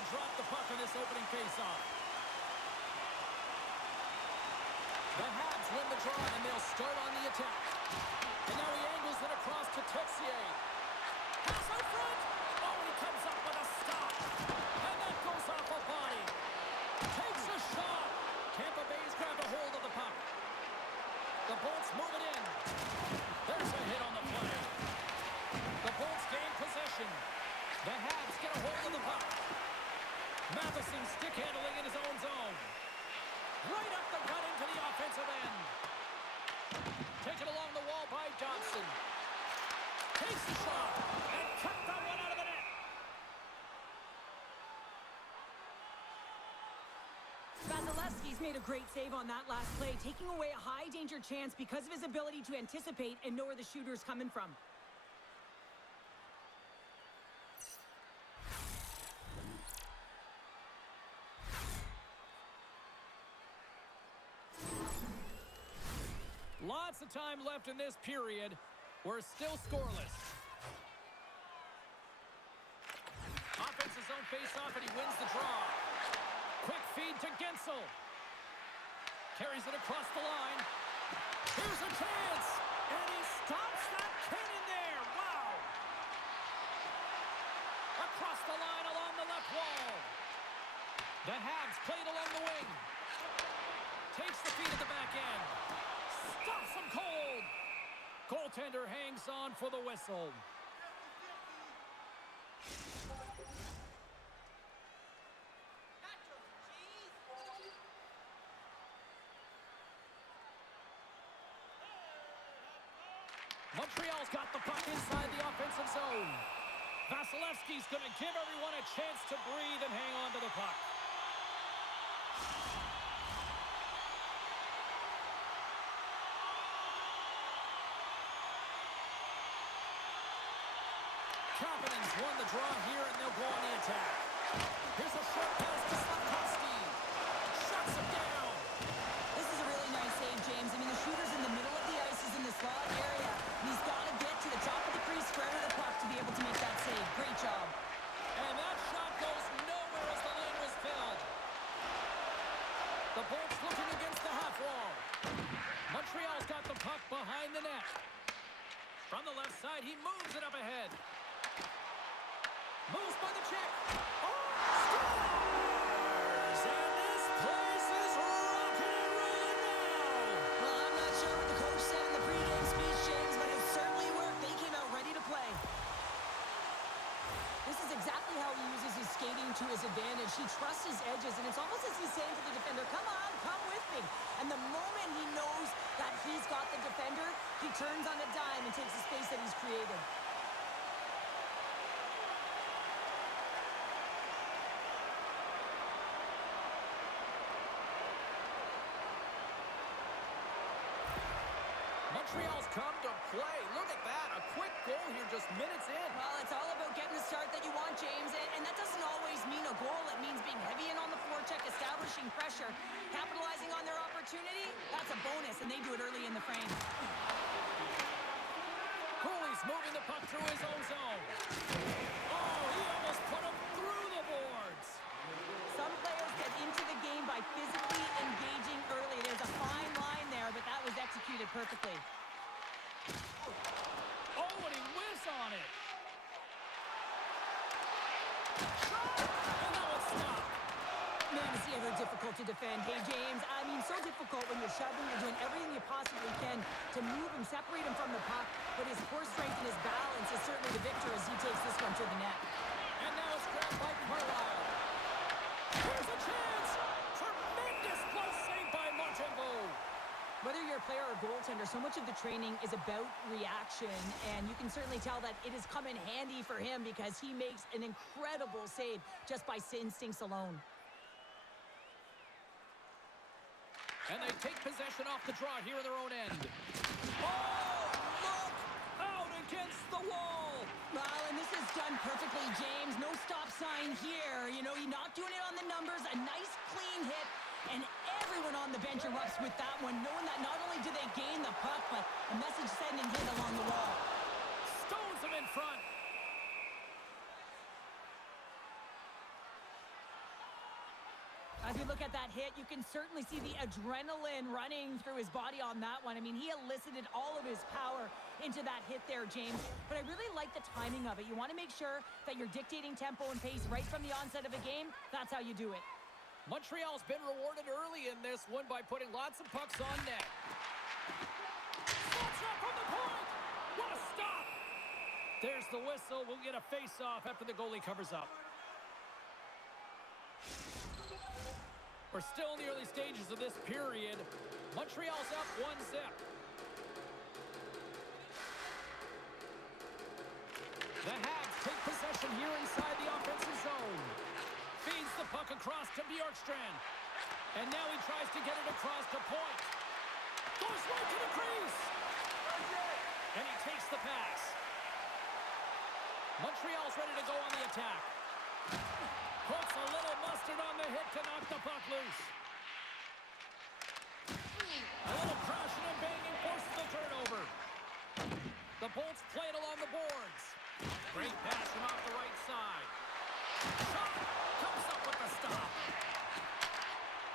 to drop the puck in this opening faceoff. The Habs win the draw, and they'll start on the attack. And now he angles it across to Texier. Pass out front. Oh, he comes up with a stop. And that goes off a body. Takes a shot. Tampa Bay's grabbed a hold of the puck. The Bolts move it in. There's a hit on the play. The Bolts gain possession. The Habs get a hold of the puck. Matheson stick handling in his own zone. Right up the gut into the offensive end. Taken along the wall by Johnson. Takes the shot and cut that one out of the net. Vasilevsky's made a great save on that last play, taking away a high-danger chance because of his ability to anticipate and know where the shooter's coming from. Lots of time left in this period. We're still scoreless. Offense's own face-off, and he wins the draw. Quick feed to Gensel. Carries it across the line. Here's a chance. And he stops that cannon there. Wow. Across the line along the left wall. The Habs played along the wing. Takes the feed at the back end. Stops him cold. Goaltender hangs on for the whistle. Montreal's got the puck inside the offensive zone. Vasilevsky's going to give everyone a chance to breathe and hang on to the puck. Providence won the draw here, and they'll go on the attack. Here's a short pass to Slavkovsky. Shuts him down. This is a really nice save, James. I mean, the shooter's in the middle of the ice. He's in the slot area. And he's got to get to the top of the crease square to the puck to be able to make that save. Great job. And that shot goes nowhere as the lane was filled. The Bolts looking against the half wall. Montreal's got the puck behind the net. From the left side, he moves it up ahead. Moves by the check. Oh, scores! And this place is rocking and rolling now. Well, I'm not sure what the coach said in the pregame speech, James, but it certainly worked. They came out ready to play. This is exactly how he uses his skating to his advantage. He trusts his edges, and it's almost as he's saying to the defender, come on, come with me. And the moment he knows that he's got the defender, he turns on a dime and takes the space that he's created. Montreal's come to play. Look at that. A quick goal here just minutes in. Well, it's all about getting the start that you want, James, and that doesn't always mean a goal. It means being heavy in on the forecheck, establishing pressure, capitalizing on their opportunity. That's a bonus, and they do it early in the frame. Cooley's moving the puck through his own zone. Oh, he almost put him through the boards. Some players get into the game by physically engaging early. There's a fine line there, but that was executed perfectly. Oh, and he whiffs on it. Shot! And now it's stopped. Man, is he ever difficult to defend. Hey, James, I mean, so difficult when you're shoving, you're doing everything you possibly can to move him, separate him from the puck, but his core strength and his balance is certainly the victor as he takes this one to the net. And now it's grabbed by Carlisle. Here's a chance! Tremendous close save by Montembeault. Whether you're a player or goaltender, so much of the training is about reaction, and you can certainly tell that it has come in handy for him because he makes an incredible save just by instincts alone. And they take possession off the draw here in their own end. Oh, look! Out against the wall! Well, and this is done perfectly, James. No stop sign here. You know, you're not doing it on the numbers. A nice, clean hit. And everyone on the bench erupts with that one, knowing that not only do they gain the puck, but a message-sending hit along the wall. Stones him in front. we look at that hit, you can certainly see the adrenaline running through his body on that one. I mean, he elicited all of his power into that hit there, James. But I really like the timing of it. You want to make sure that you're dictating tempo and pace right from the onset of a game. That's how you do it. Montreal's been rewarded early in this one by putting lots of pucks on net. Slots up from the point! What a stop! There's the whistle. We'll get a face-off after the goalie covers up. We're still in the early stages of this period. Montreal's up 1-0. The Habs take possession here inside the offensive zone. Feeds the puck across to Bjorkstrand. And now he tries to get it across to point. Goes right to the crease. And he takes the pass. Montreal's ready to go on the attack. Puts a little mustard on the hit to knock the puck loose. A little crashing and banging forces the turnover. The Bolts play it along the boards. Great pass from off the right side. Shot! Comes up with the stop.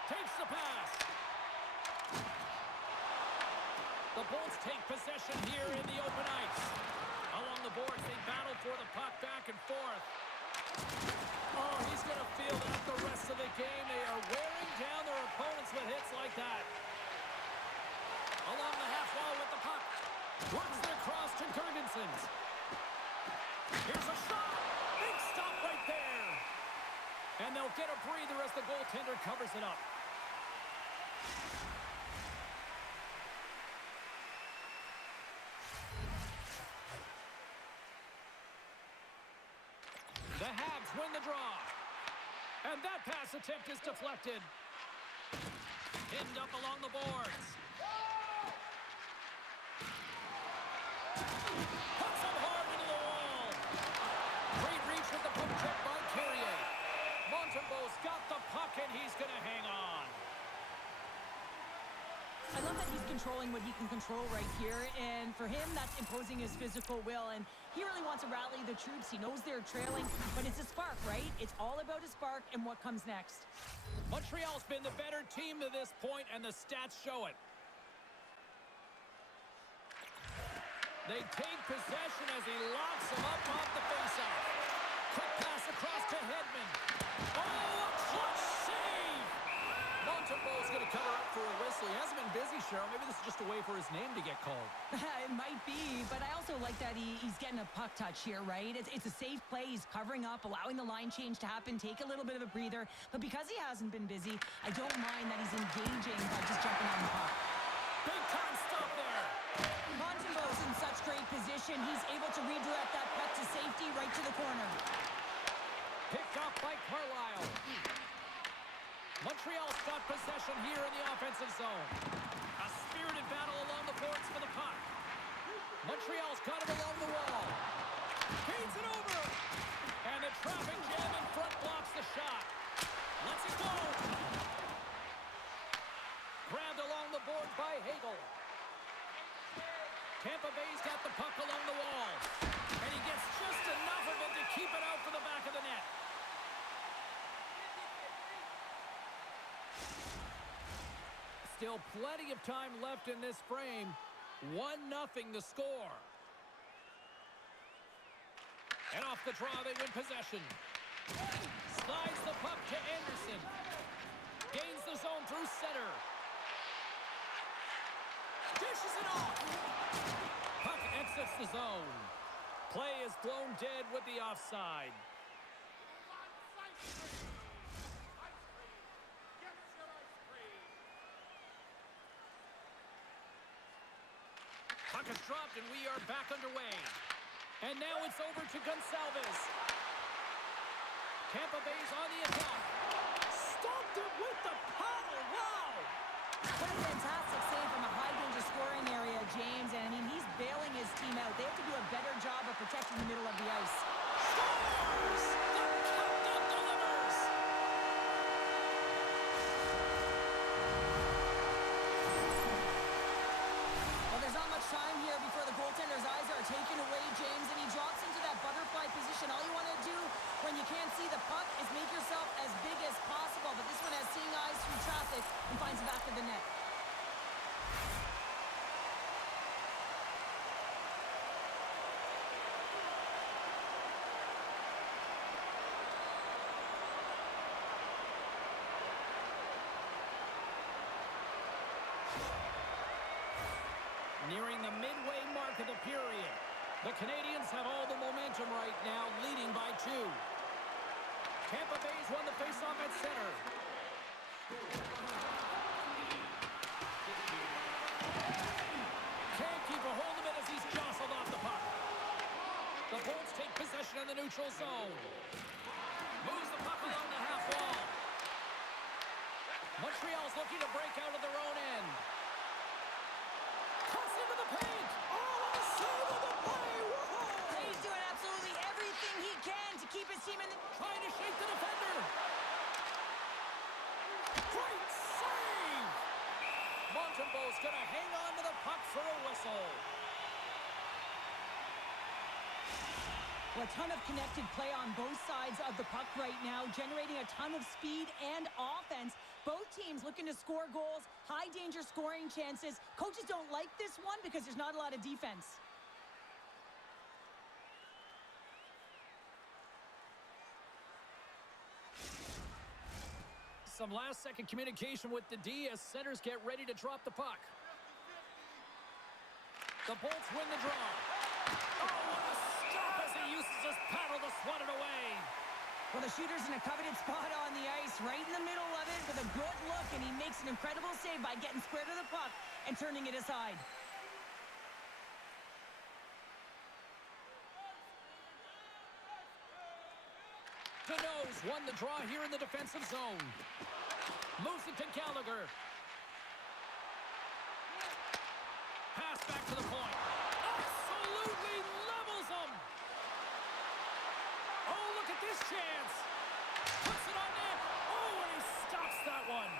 Takes the pass. The Bolts take possession here in the open ice. Along the boards, they battle for the puck back and forth. Oh, he's going to feel that the rest of the game. They are wearing down their opponents with hits like that. Along the half wall with the puck. Works it across to Gergensons. Here's a shot. Big stop right there. And they'll get a breather as the goaltender covers it up. The Habs win the draw. And that pass attempt is deflected. Pinned up along the boards. Puts him hard into the wall. Great reach with the puck check by Carrier. Montembeau's got the puck and he's going to hang on. I love that he's controlling what he can control right here, and for him, that's imposing his physical will, and he really wants to rally the troops. He knows they're trailing, but it's a spark, right? It's all about a spark and what comes next. Montreal's been the better team to this point, and the stats show it. They take possession as he locks him up off the faceoff. Quick pass across to Hedman. Oh, a clutch save! Montembeau's going to cover up for a whistle. He hasn't been busy, Cheryl. Maybe this is just a way for his name to get called. It might be, but I also like that he's getting a puck touch here, right? It's a safe play. He's covering up, allowing the line change to happen, take a little bit of a breather. But because he hasn't been busy, I don't mind that he's engaging by just jumping on the puck. Big time stop there. Montembeau's in such great position. He's able to redirect that puck to safety right to the corner. Picked off by Carlisle. Montreal's got possession here in the offensive zone. A spirited battle along the boards for the puck. Montreal's got it along the wall. Feeds it over. And the traffic jam in front blocks the shot. Lets it go. Grabbed along the board by Hagel. Tampa Bay's got the puck along the wall. And he gets just enough of it to keep it out for the back of the net. Still plenty of time left in this frame. 1-0 the score. And off the draw, they win possession. Slides the puck to Anderson. Gains the zone through center. Dishes it off. Puck exits the zone. Play is blown dead with the offside. Puck is dropped and we are back underway. And now it's over to Gonçalves. Tampa Bay's on the attack. Stopped it with the paddle. Wow! What a fantastic save from a high-danger scoring area, James. And, I mean, he's bailing his team out. They have to do a better job of protecting the middle of the ice. Scores! The captain delivers! Well, there's not much time here before the goaltender's eyes are taken away, James, and he drops into that butterfly position. All you want to do when you can't see the puck is make yourself as big as possible. But this one has seeing Entering the midway mark of the period. The Canadiens have all the momentum right now, leading by 2. Tampa Bay's won the faceoff at center. Can't keep a hold of it as he's jostled off the puck. The Bolts take possession in the neutral zone. Moves the puck along the half wall. Montreal's looking to break out of their own end. Cuts into the paint. Oh, what a save of the play. Whoa! He's doing absolutely everything he can to keep his team in the... Trying to shake the defender. Great save. Montembeau's going to hang on to the puck for a whistle. Well, a ton of connected play on both sides of the puck right now, generating a ton of speed and offense. Both teams looking to score goals, high-danger scoring chances. Coaches don't like this one because there's not a lot of defense. Some last-second communication with the D as centers get ready to drop the puck. The Bolts win the draw. Oh, what a stop as he uses his paddle to swat it away. Well, the shooter's in a coveted spot on the ice, right in the middle of it with a good look, and he makes an incredible save by getting square to the puck and turning it aside. Deneau's won the draw here in the defensive zone. Moves it to Gallagher. Pass back to the point. Absolutely levels him. Oh, look at this chance. Puts it on net. Oh, and he stops that one.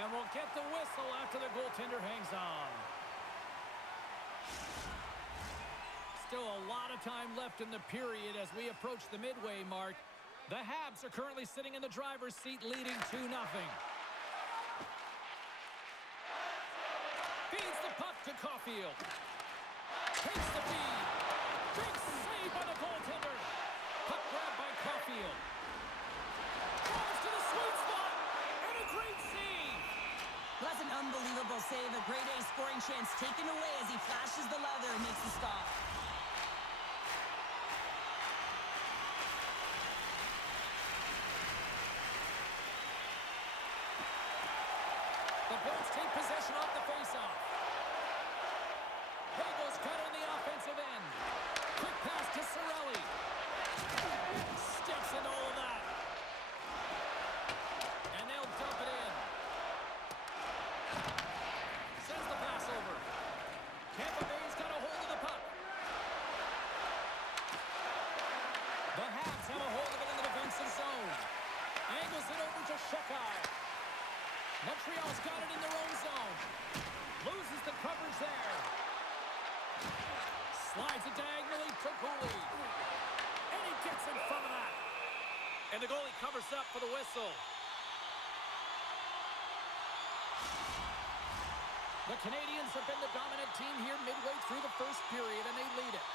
And we'll get the whistle after the goaltender hangs on. Still a lot of time left in the period as we approach the midway mark. The Habs are currently sitting in the driver's seat, leading 2-0. Feeds the puck to Caulfield. Takes the feed. Big save by the goaltender. Puck grabbed by Caulfield. Falls to the sweet spot. And a great save. That's an unbelievable save. A grade A scoring chance taken away as he flashes the leather and makes the stop. The Bolts take possession off the faceoff. Hagel's cut on the offensive end. Quick pass to Cirelli. Steps into all of that. And they'll dump it in. Sends the pass over. Tampa Bay's got a hold of the puck. The Habs have a hold of it in the defensive zone. Angles it over to Shekai. Montreal's got it in their own zone. Loses the coverage there. Slides it diagonally to Cooley. And he gets in front of that. And the goalie covers up for the whistle. The Canadiens have been the dominant team here midway through the first period, and they lead it.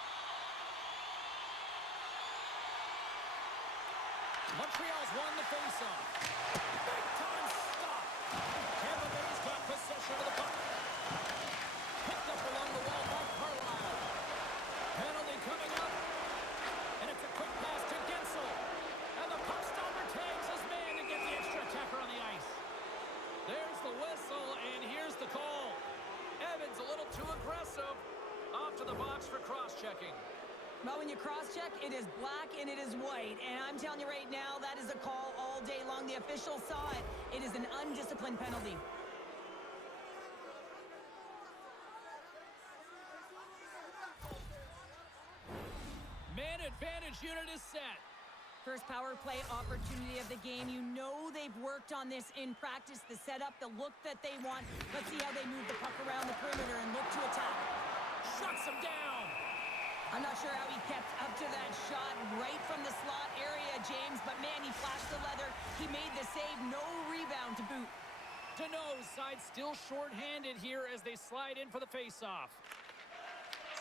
Montreal's won the faceoff. Big time stop. Tampa Bay's got possession of the puck. Picked up along the wall by Carlisle. Penalty coming up. And it's a quick pass to Gensel. And the puck stopper tags his man to get the extra attacker on the ice. There's the whistle, and here's the call. Evans a little too aggressive. Off to the box for cross-checking. Well, when you cross-check, it is black and it is white. And I'm telling you right now, that is a call all day long. The official saw it. It is an undisciplined penalty. Man advantage unit is set. First power play opportunity of the game. You know they've worked on this in practice. The setup, the look that they want. Let's see how they move the puck around the perimeter and look to attack. Shuts him down. I'm not sure how he kept up to that shot right from the slot area, James, but man, he flashed the leather. He made the save, no rebound to boot. Deneau's side still short-handed here as they slide in for the face-off.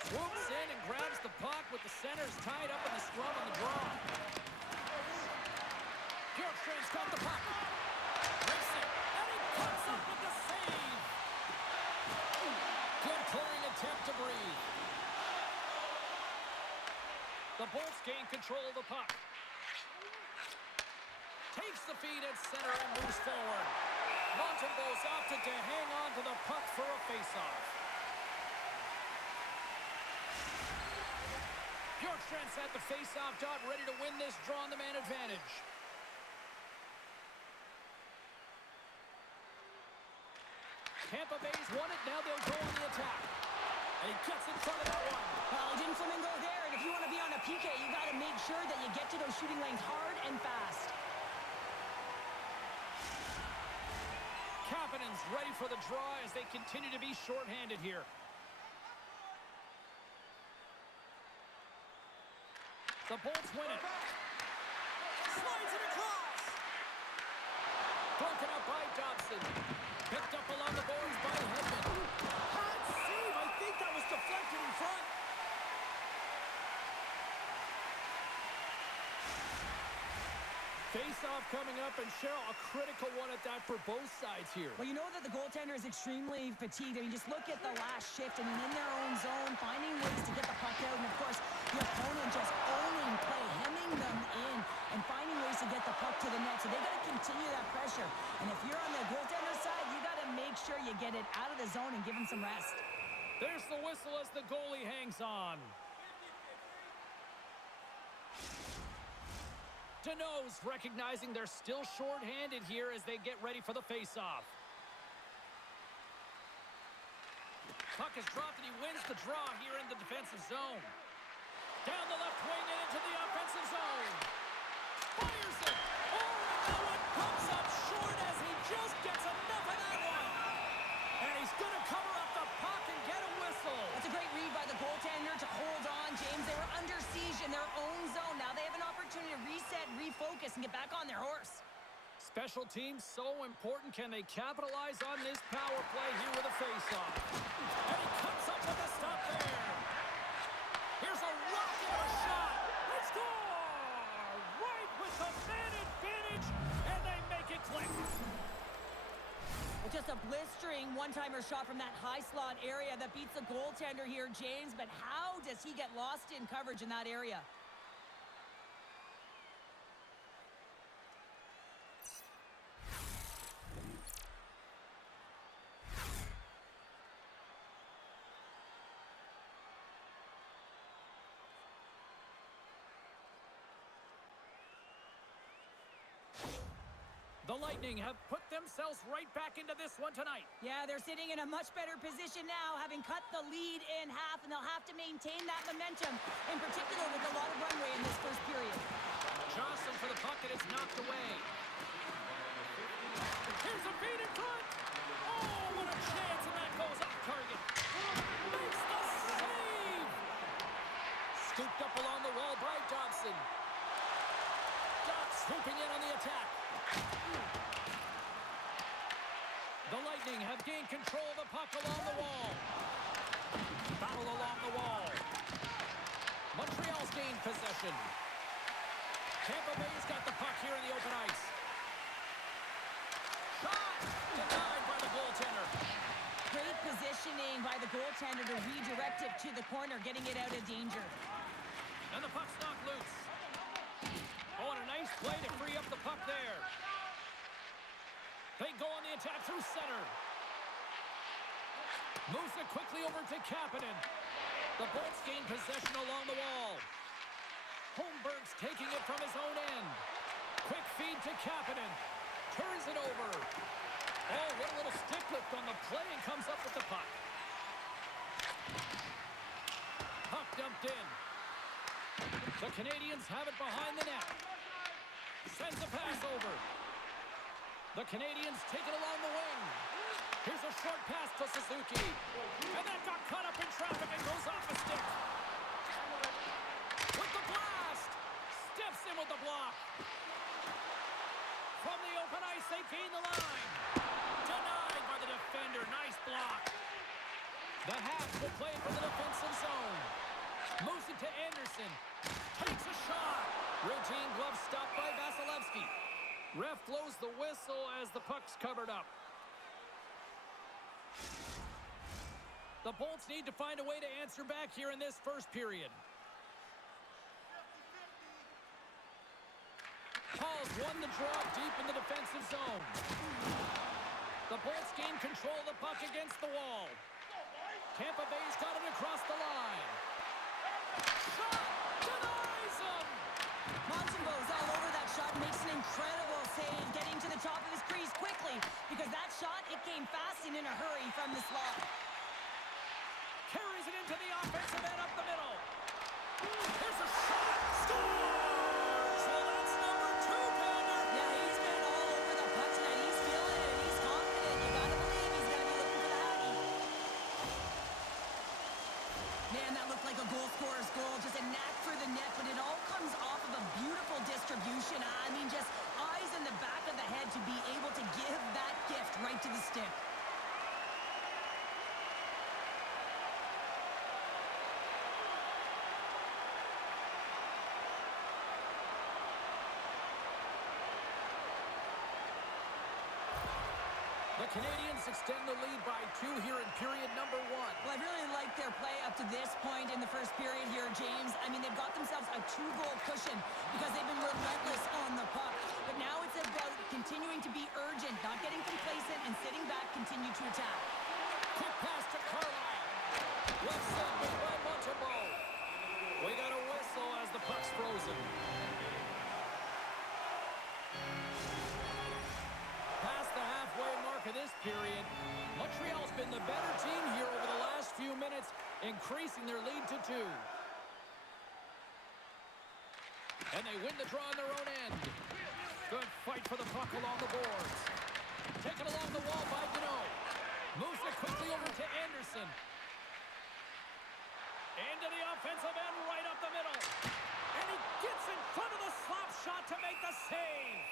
Swoops in and grabs the puck with the centers tied up in the scrum on the draw. Bjorkstrand's got the puck. Breaks it, and he comes up with the save. Good clearing attempt to breathe. The Bolts gain control of the puck. Takes the feed at center and moves forward. Montembeau's opted to hang on to the puck for a faceoff. Bjorkstrand's at the faceoff dot, ready to win this draw on the man advantage. Tampa Bay's won it, now they'll go on the attack. And he gets in front of that one. Well, he didn't flamingo there, and if you want to be on a PK, you got to make sure that you get to those shooting lanes hard and fast. Kapanen's ready for the draw as they continue to be shorthanded here. The Bolts win it. Slides it across. Broken up by Dobson. Picked up along the boards by Hedman. Hot save. I think that was deflected in front. Face-off coming up, and Cheryl, a critical one at that for both sides here. Well, you know that the goaltender is extremely fatigued. I mean, just look at the last shift. I mean, in their own zone, finding ways to get the puck out. And, of course, the opponent just owning play, hemming them in, and finding ways to get the puck to the net. So they got to continue that pressure. And if you're on the goaltender side, you got to make sure you get it out of the zone and give him some rest. There's the whistle as the goalie hangs on. Deneau's recognizing they're still short-handed here as they get ready for the face-off. Puck is dropped and he wins the draw here in the defensive zone. Down the left wing and into the offensive zone. Fires it. Oh, and that one comes up short as he just gets enough of that one. And he's going to cover up the puck and get a whistle. That's a great read by the goaltender to hold on, James. They were under siege in their own zone. Now they have an opportunity to reset, refocus, and get back on their horse. Special teams so important. Can they capitalize on this power play here with a face-off? And he comes up with a stop there. Here's a rocket of a shot. They score! Right with the man advantage, and they make it click. Well, just a blistering one-timer shot from that high slot area that beats the goaltender here, James. But how does he get lost in coverage in that area? The Lightning have put themselves right back into this one tonight. Yeah, they're sitting in a much better position now, having cut the lead in half, and they'll have to maintain that momentum, in particular with a lot of runway in this first period. Johnson for the puck, and it's knocked away. Here's a feed in front. Oh, what a chance, and that goes off target. Makes the save. Scooped up along the wall by Dobson. Dob swooping in on the attack. The Lightning have gained control of the puck along the wall. Battle along the wall. Montreal's gained possession. Tampa Bay's got the puck here in the open ice. Shot! Denied by the goaltender. Great positioning by the goaltender to redirect it to the corner, getting it out of danger. And the puck's knocked loose. Oh, and a nice play to free up the puck there. They go on the attack through center. Moves it quickly over to Kapanen. The Bolts gain possession along the wall. Holmberg's taking it from his own end. Quick feed to Kapanen. Turns it over. Oh, what a little stick lift on the play, and comes up with the puck. Puck dumped in. The Canadiens have it behind the net. Sends a pass over. The Canadiens take it along the wing. Here's a short pass to Suzuki. And that got caught up in traffic and goes off a stick. With the blast. Steps in with the block. From the open ice, they gain the line. Denied by the defender. Nice block. The Habs will play from the defensive zone. Moves it to Anderson. Takes a shot. Routine glove stopped by Vasilevsky. Ref blows the whistle as the puck's covered up. The Bolts need to find a way to answer back here in this first period. Hall's won the draw deep in the defensive zone. The Bolts gain control of the puck against the wall. Tampa Bay's got it across the line. Shot! Denies him! Montembeau's all over that shot, makes an incredible save, getting to the top of his crease quickly, because that shot, it came fast and in a hurry from the slot. Carries it into the offensive end up the middle. Here's a shot! Scores! Well, that's number 2, Banner. Yeah, he's been all over the puck tonight. He's feeling it, and he's confident. You gotta believe he's gonna be looking for the Hattie. Man, that looked like a goal scorer's goal. Just a knack for the net, but it all comes off of a beautiful distribution. I mean, just eyes in the back of the head to be able to give that gift right to the stick. The Canadiens extend the lead by 2 here in period number 1. Well, I really like their play up to this point in the first period here, James. I mean, they've got themselves a 2-goal cushion because they've been relentless on the puck. But now it's about continuing to be urgent, not getting complacent, and sitting back, continue to attack. Quick pass to Carlisle. Well sent by Montembeau. We got a whistle as the puck's frozen. Past the halfway mark of this period, Montreal's been the better team here over the last few minutes, increasing their lead to 2. And they win the draw on their own end. Good fight for the puck along the boards. Taken along the wall by Deneau. Moves it quickly over to Anderson. Into the offensive end, right up the middle. And he gets in front of the slap shot to make the save.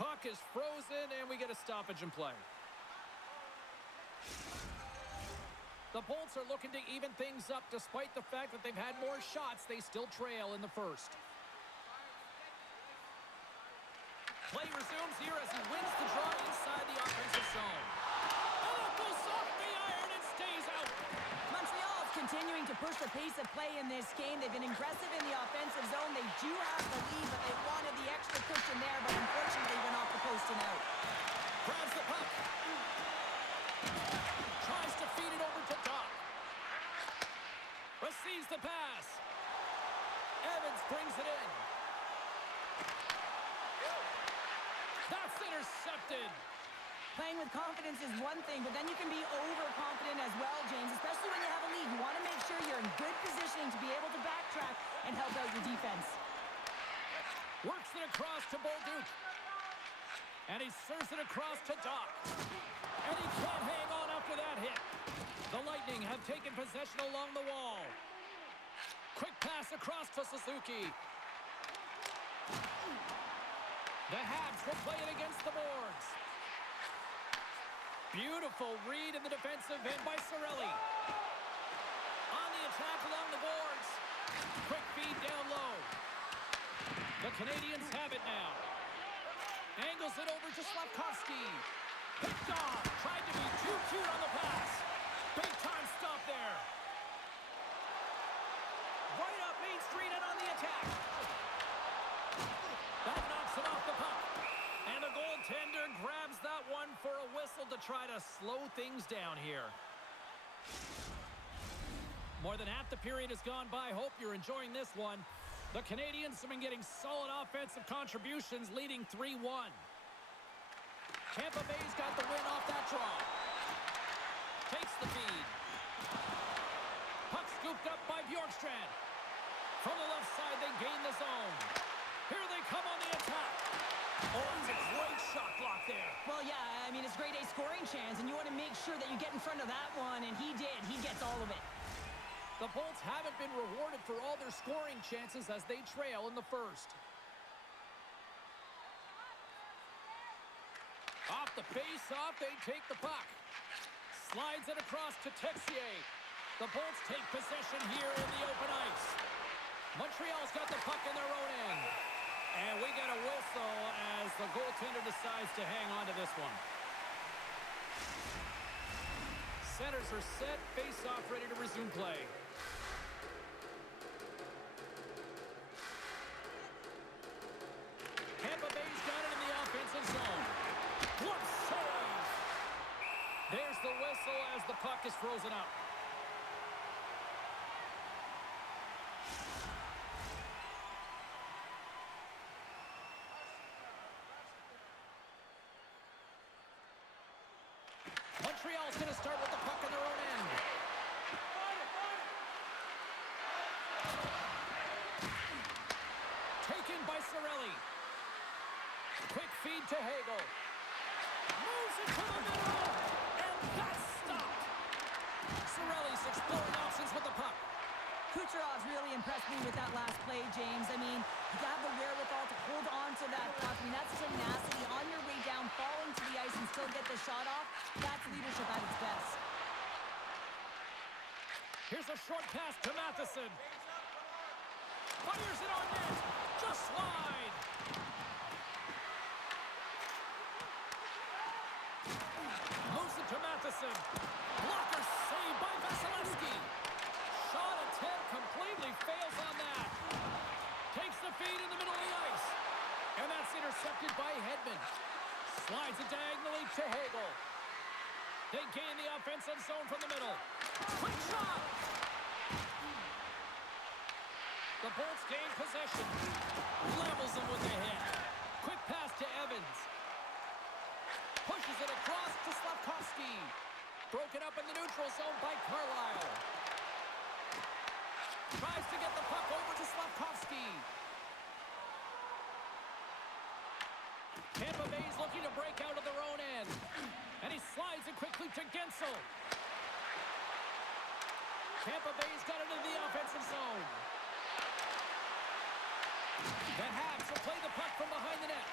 Puck is frozen, and we get a stoppage in play. The Bolts are looking to even things up. Despite the fact that they've had more shots, they still trail in the first. Play resumes here as he wins the draw inside the offensive zone. And it goes off the iron and stays out. Montreal is continuing to push the pace of play in this game. They've been aggressive in the offensive zone. They do have the lead, but they wanted the extra cushion there, but unfortunately went off the post and out. Grabs the puck. Tries to feed it over to Doc. Receives the pass. Evans brings it in. That's intercepted. Playing with confidence is one thing, but then you can be overconfident as well, James, especially when you have a lead. You want to make sure you're in good positioning to be able to backtrack and help out your defense. Works it across to Bolduc. And he serves it across to Doc. And he can't hang on after that hit. The Lightning have taken possession along the wall. Quick pass across to Suzuki. The Habs will play it against the boards. Beautiful read in the defensive end by Cirelli. On the attack along the boards. Quick feed down low. The Canadiens have it now. Angles it over to Slavkovsky. Picked off. Tried to be too cute on the pass. Big time stop there. Right up Main Street and on the attack. That knocks it off the puck. And the goaltender grabs that one for a whistle to try to slow things down here. More than half the period has gone by. Hope you're enjoying this one. The Canadiens have been getting solid offensive contributions, leading 3-1. Tampa Bay's got the win off that draw. Takes the feed. Puck scooped up by Bjorkstrand. From the left side, they gain the zone. Here they come on the attack. Oh, it's a great shot block there. Well, yeah, I mean, it's grade A scoring chance, and you want to make sure that you get in front of that one, and he did. He gets all of it. The Bolts haven't been rewarded for all their scoring chances as they trail in the first. Off the face-off, they take the puck. Slides it across to Texier. The Bolts take possession here in the open ice. Montreal's got the puck in their own end. And we get a whistle as the goaltender decides to hang on to this one. Centers are set, face-off ready to resume play. Tampa Bay's got it in the offensive zone. What save! There's the whistle as the puck is frozen up. Montreal's going to start with the puck on their own end. Taken by Cirelli. Quick feed to Hagel. Moves it to the middle. And that's stopped. Cirelli's exploring options with the puck. Kucherov's really impressed me with that last play, James. I mean, you have the wherewithal to hold on to that puck. I mean, that's tenacity on your way down, falling to the ice and still get the shot off. That's leadership at its best. Here's a short pass to Matheson. Fires it on net. Just slide. Moves it to Matheson. Blocker saved by Vasilevsky. Shot attempt completely fails on that. Takes the feed in the middle of the ice. And that's intercepted by Hedman. Slides it diagonally to Hagel. They gain the offensive zone from the middle. Quick shot! The Bolts gain possession. Levels them with the hit. Quick pass to Evans. Pushes it across to Slavkovsky. Broken up in the neutral zone by Carlisle. Tries to get the puck over to Slavkovsky. Tampa Bay's looking to break out of their own end. And he slides it quickly to Gensel. Tampa Bay's got it into the offensive zone. The Habs will play the puck from behind the net.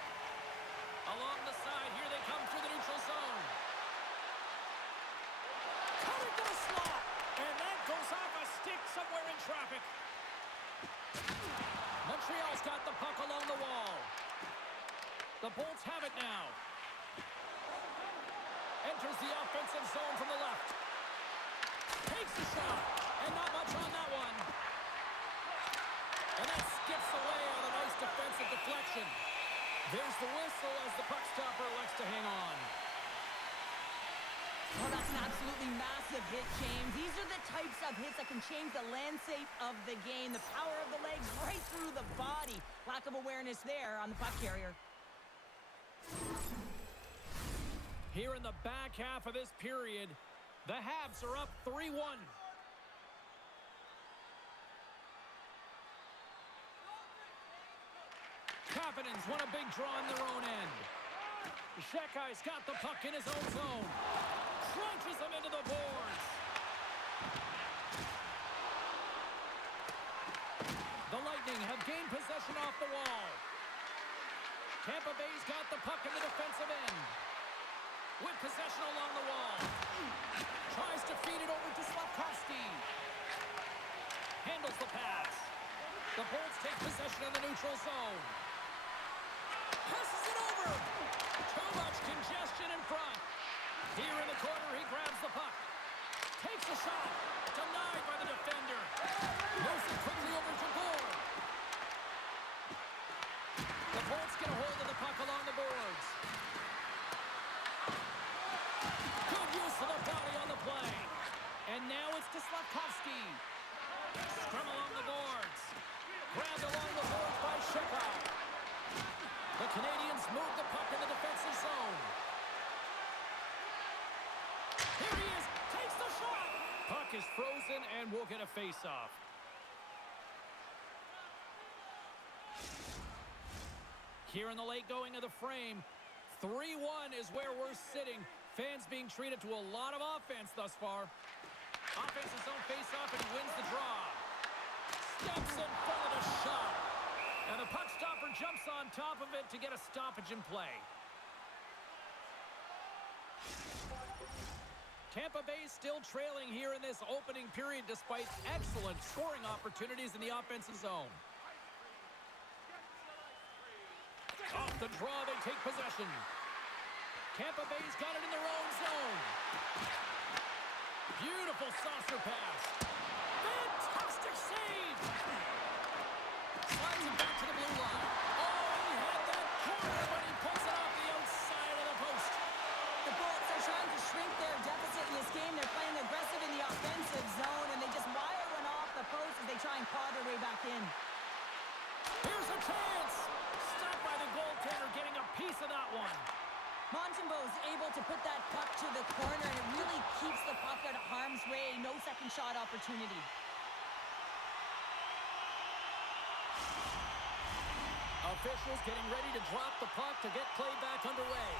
Along the side, here they come through the neutral zone. Cutting to the slot. And that goes off a stick somewhere in traffic. Montreal's got the puck along the wall. The Bolts have it now. Enters the offensive zone from the left. Takes the shot. And not much on that one. And that skips away on a nice defensive deflection. There's the whistle as the puck stopper elects to hang on. Well, that's an absolutely massive hit, James. These are the types of hits that can change the landscape of the game. The power of the legs right through the body. Lack of awareness there on the puck carrier. Here in the back half of this period, the Habs are up 3-1. Kapanen's won a big draw in their own end. Shekai's got the puck in his own zone. Crunches him into the boards. The Lightning have gained possession off the wall. Tampa Bay's got the puck in the defensive end. With possession along the wall. Tries to feed it over to Slavkovsky. Handles the pass. The Bolts take possession in the neutral zone. Passes it over. Too much congestion in front. Here in the corner, he grabs the puck. Takes a shot. Denied by the defender. Moves it quickly over to Gore. The Bolts get a hold of the puck along the boards. Good use of the body on the play. And now it's to Slavkovsky. Scrum along the boards. Grabbed along the boards by Shekai. The Canadiens move the puck in the defensive zone. Here he is. Takes the shot. Puck is frozen and we'll get a face-off. Here in the late going of the frame, 3-1 is where we're sitting. Fans being treated to a lot of offense thus far. Offensive zone face-off and he wins the draw. Steps in front of the shot. And the puck stopper jumps on top of it to get a stoppage in play. Tampa Bay still trailing here in this opening period despite excellent scoring opportunities in the offensive zone. Off the draw, they take possession. Tampa Bay's got it in their own zone. Beautiful saucer pass. Fantastic save. Slides it back to the blue line. Oh, he had that corner, but he pulls it off the outside of the post. The Bullets are trying to shrink their deficit in this game. They're playing aggressive in the offensive zone, and they just wire one off the post as they try and claw their way back in. Here's a chance. Stopped by the goaltender, getting a piece of that one. Montembeaux's able to put that puck to the corner, and it really keeps the puck out of harm's way. No second shot opportunity. Officials getting ready to drop the puck to get play back underway.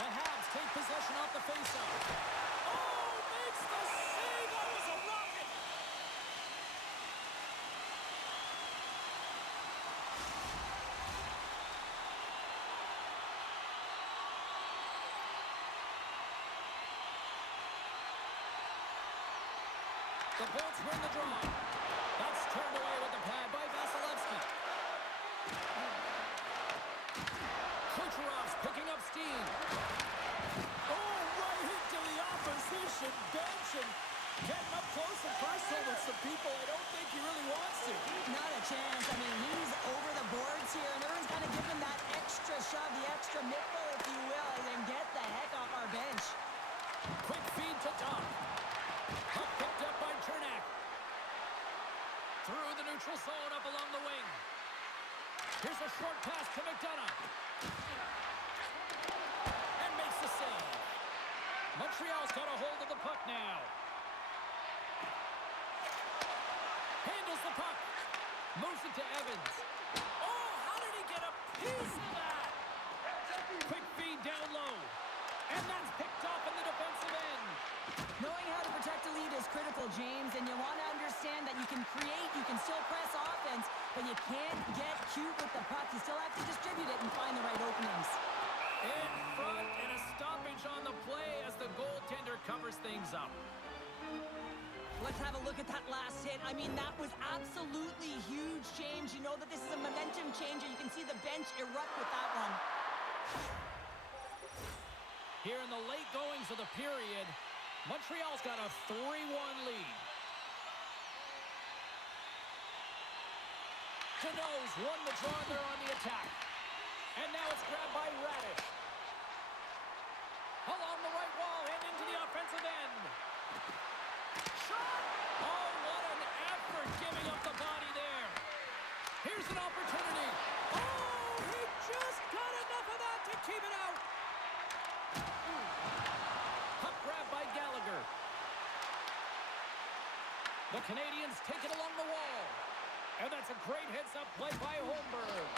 The Habs take possession off the faceoff. Oh, makes the save. That was a rocket. The Bolts win the draw. That's turned away with the pad by Vasilevsky. Kucherov's picking up steam. Oh, right into the opposition bench and getting up close and personal with some people I don't think he really wants to. Not a chance. I mean, he's over the boards here, and everyone's kind of giving that extra shove, the extra middle, if you will, and get the heck off our bench. Quick feed to Tom. Puck picked up by Chernak. Through the neutral zone up along the wing. Here's a short pass to McDonough. And makes the save. Montreal's got a hold of the puck now. Handles the puck. Moves it to Evans. Oh, how did he get a piece of that? Quick feed down low. And that's picked off in the defensive end. Knowing how to protect a lead is critical, James, and you want to understand that you can create, you can still press offense, but you can't get cute with the puck. You still have to distribute it and find the right openings. In front, and a stoppage on the play as the goaltender covers things up. Let's have a look at that last hit. I mean, that was absolutely huge, James. You know that this is a momentum changer. You can see the bench erupt with that one. Here in the late goings of the period, Montreal's got a 3-1 lead. Cano's won the draw, and they're on the attack. And now it's grabbed by Radish. Along the right wall and into the offensive end. Shot! Oh, what an effort giving up the body there. Here's an opportunity. Oh, he just got enough of that to keep it out. Puck grab by Gallagher. The Canadiens take it along the wall. And that's a great heads-up play by Holmberg.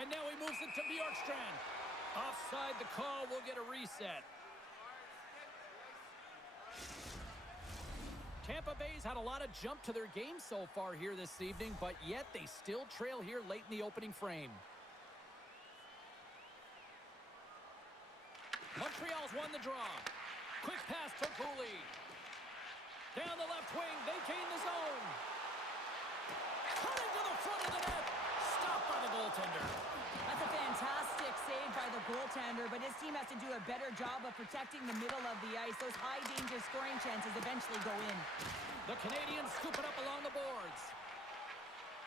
And now he moves it to Bjorkstrand. Offside the call, will get a reset. Tampa Bay's had a lot of jump to their game so far here this evening, but yet they still trail here late in the opening frame. Montreal's won the draw. Quick pass to Cooley. Down the left wing, they gain the zone. Cutting to the front of the net. Stopped by the goaltender. That's a fantastic save by the goaltender, but his team has to do a better job of protecting the middle of the ice. Those high-danger scoring chances eventually go in. The Canadiens scoop it up along the boards.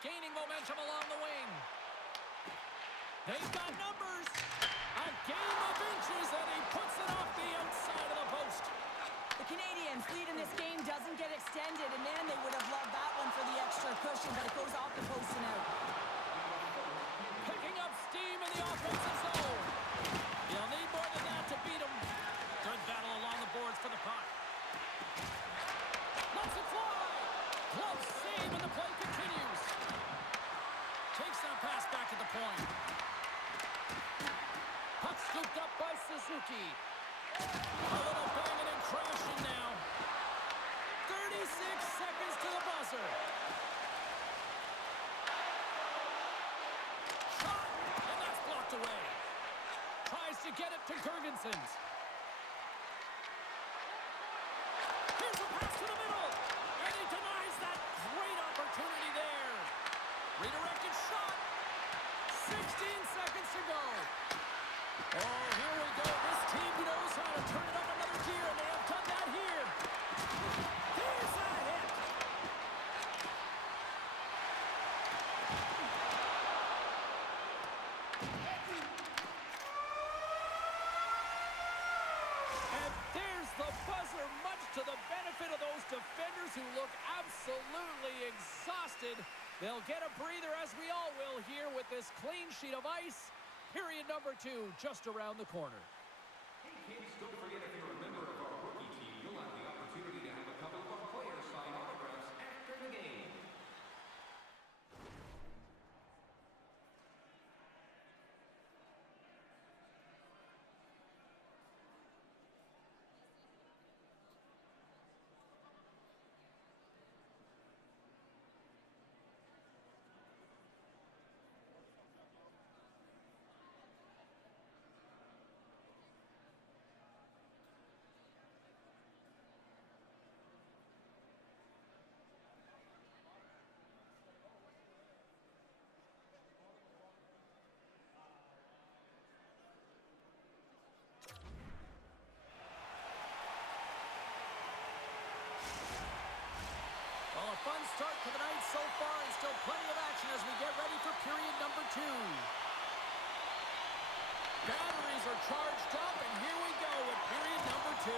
Gaining momentum along the wing. They've got numbers. A game of inches, and he puts it off the outside of the post. The Canadiens' lead in this game doesn't get extended, and man, they would have loved that one for the extra cushion, but it goes off the post and out. Picking up steam in the offensive zone. You'll need more than that to beat him. Good battle along the boards for the puck. Lets it fly. Glove save, and the play continues. Takes that pass back at the point. Puck scooped up by Suzuki. A little banging and crashing now. 36 seconds to the buzzer. Shot, and that's blocked away. Tries to get it to Gergensons. Here's a pass to the middle, and he denies that great opportunity there. Redirected shot. 16 seconds to go. Oh, here we go. This team knows how to turn it up another gear, and they have done that here. There's a hit. And there's the buzzer, much to the benefit of those defenders who look absolutely exhausted. They'll get a breather, as we all will here, with this clean sheet of ice. Period number 2 just around the corner. Hey kids, don't forget if you're a member of our rookie team, you'll have the opportunity to have a couple of our players sign autographs after the game. Well, a fun start to the night so far, and still plenty of action as we get ready for period number 2. Batteries are charged up, and here we go with period number 2.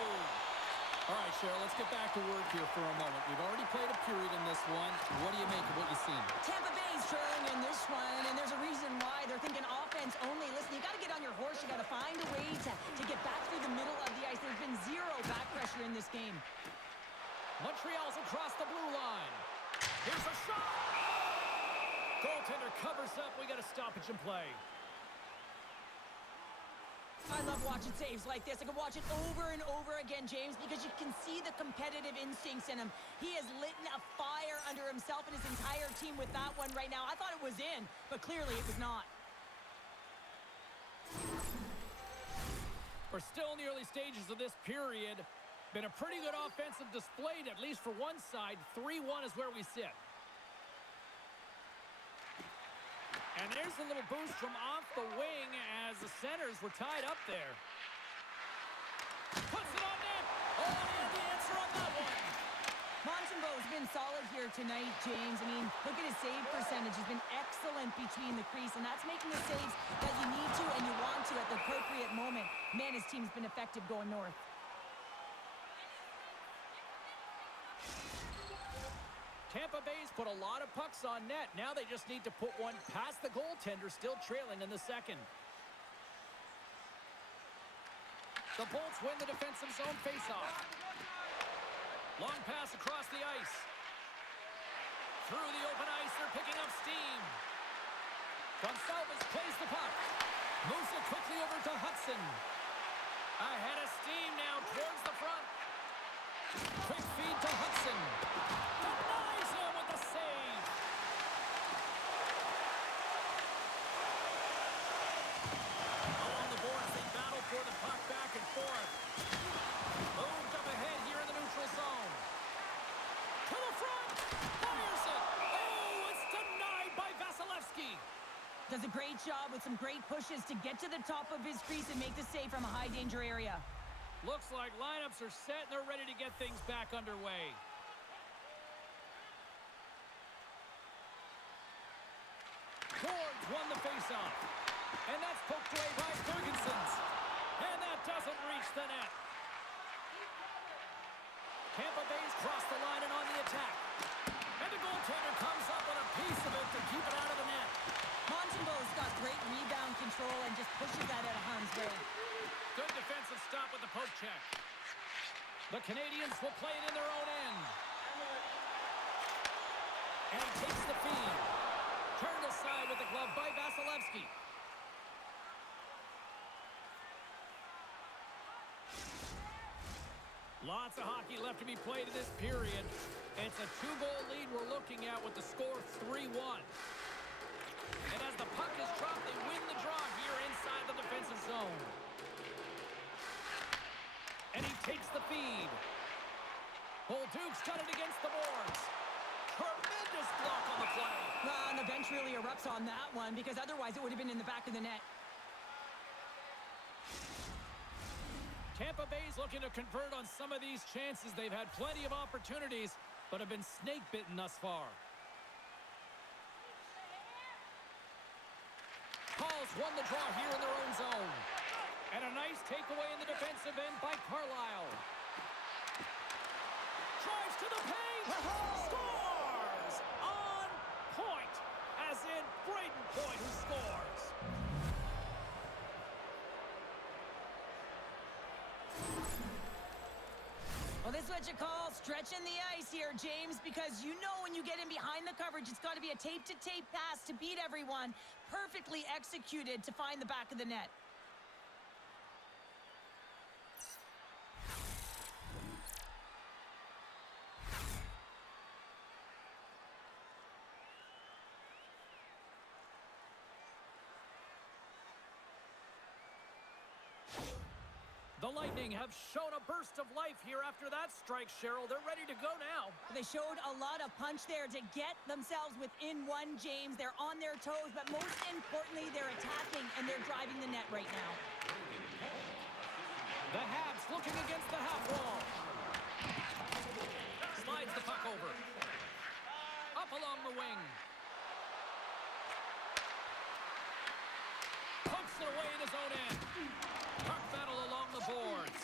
All right, Cheryl, let's get back to work here for a moment. We've already played a period in this one. What do you make of what you've seen? Tampa Bay's trailing in this one, and there's a reason why. They're thinking offense only. Listen, you got to get on your horse. You got to find a way to get back through the middle of the ice. There's been zero back pressure in this game. Montreal's across the blue line. Here's a shot. Goaltender covers up. We got a stoppage in play. I love watching saves like this. I can watch it over and over again, James, because you can see the competitive instincts in him. He has lit a fire under himself and his entire team with that one right now. I thought it was in, but clearly it was not. We're still in the early stages of this period. Been a pretty good offensive display, at least for one side. 3-1 is where we sit. And there's a little boost from off the wing as the centers were tied up there. Puts it on net. Oh, he had the answer on that one. Montembeaux's been solid here tonight, James. I mean, look at his save percentage. He's been excellent between the crease, and that's making the saves that you need to and you want to at the appropriate moment. Man, his team's been effective going north. Tampa Bay's put a lot of pucks on net. Now they just need to put one past the goaltender, still trailing in the second. The Bolts win the defensive zone faceoff. Long pass across the ice. Through the open ice, they're picking up steam. Gonçalves plays the puck. Moves it quickly over to Hudson. Ahead of steam now towards the front. Quick feed to Hudson. Denies him with the save. Along the boards, they battle for the puck back and forth. Moved up ahead here in the neutral zone. To the front. Fires it. Oh, it's denied by Vasilevsky. Does a great job with some great pushes to get to the top of his crease and make the save from a high-danger area. Looks like lineups are set and they're ready to get things back underway. Gord's won the faceoff. And that's poked away by Ferguson's. And that doesn't reach the net. Tampa Bay's crossed the line and on the attack. And the goaltender comes up with a piece of it to keep it out of the net. Montembeaux's got great rebound control and just pushes that out of harm's way. Good defensive stop with the poke check. The Canadiens will play it in their own end. And he takes the feed. Turned aside with the glove by Vasilevsky. Lots of hockey left to be played in this period. It's a 2-goal lead we're looking at with the score 3-1. And as the puck is dropped, they win the draw here inside the defensive zone. And he takes the feed. Duke's got it against the boards. Tremendous tremendous block on the play. Well, and the bench really erupts on that one because otherwise it would have been in the back of the net. Tampa Bay's looking to convert on some of these chances. They've had plenty of opportunities, but have been snake-bitten thus far. Paul's won the draw here in their own zone. And a nice takeaway in the defensive end by Carlisle. Drives to the paint. Scores! On point. As in Braden Point, who scores. Well, this is what you call stretching the ice here, James, because you know when you get in behind the coverage, it's got to be a tape-to-tape pass to beat everyone, perfectly executed to find the back of the net. The Lightning have shown a burst of life here after that strike, Cheryl. They're ready to go now. They showed a lot of punch there to get themselves within one, James. They're on their toes, but most importantly, they're attacking and they're driving the net right now. The Habs looking against the half wall. Slides the puck over. Up along the wing. Pumps it away in his own end. Puck battle along the boards.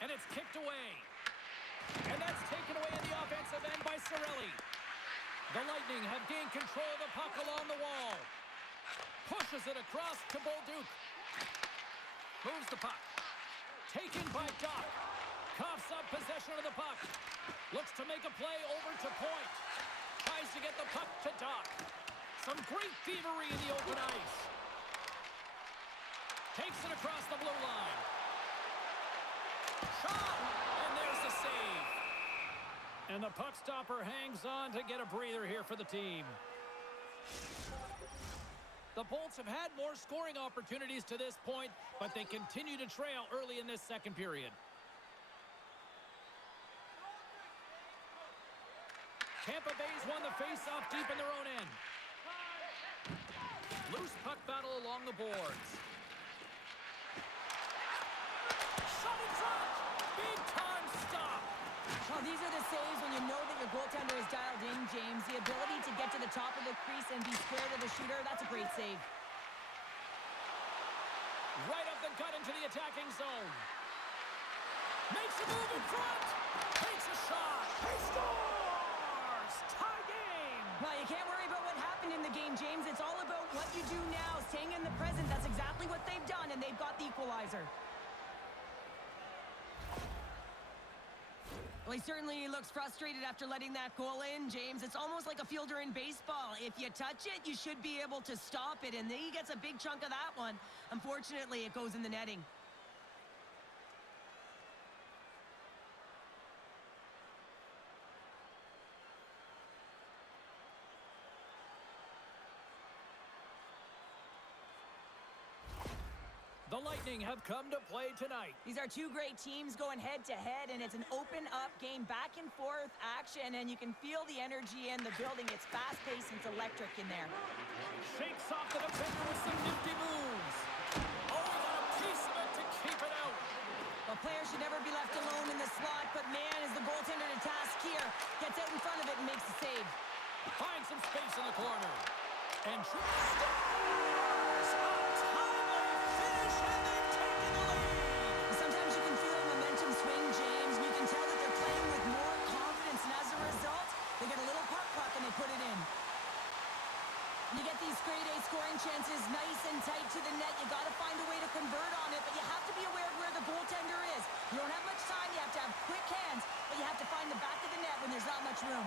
And it's kicked away. And that's taken away in the offensive end by Cirelli. The Lightning have gained control of the puck along the wall. Pushes it across to Bolduc. Moves the puck. Taken by Doc. Coughs up possession of the puck. Looks to make a play over to Point. Tries to get the puck to Doc. Some great thievery in the open ice. Takes it across the blue line. Shot! And there's the save. And the puck stopper hangs on to get a breather here for the team. The Bolts have had more scoring opportunities to this point, but they continue to trail early in this second period. Tampa Bay's won the face-off deep in their own end. Loose puck battle along the boards. Shot in front! Big-time stop! Well, these are the saves when you know that your goaltender is dialed in, James. The ability to get to the top of the crease and be square to the shooter, that's a great save. Right up the gut into the attacking zone. Makes a move in front! Takes a shot! He scores! Tie game! Well, you can't worry about what happened in the game, James. It's all about what you do now, staying in the present. That's exactly what they've done, and they've got the equalizer. Well, he certainly looks frustrated after letting that goal in, James. It's almost like a fielder in baseball. If you touch it, you should be able to stop it, and he gets a big chunk of that one. Unfortunately, it goes in the netting. The Lightning have come to play tonight. These are two great teams going head-to-head, and it's an open-up game, back-and-forth action, and you can feel the energy in the building. It's fast-paced and it's electric in there. Shakes off the defender with some nifty moves. Oh, he got a piece of it to keep it out. The player should never be left alone in the slot, but man, is the goaltender to task here. Gets out in front of it and makes the save. Finds some space in the corner. And scores! A timely finish, and they've taken the lead. Sometimes you can feel the momentum swing, James. You can tell that they're playing with more confidence, and as a result, they get a little puck and they put it in. You get these grade A scoring chances nice and tight to the net. You got to find a way to convert on it, but you have to be aware of where the goaltender is. You don't have much time. You have to have quick hands, but you have to find the back of the net when there's not much room.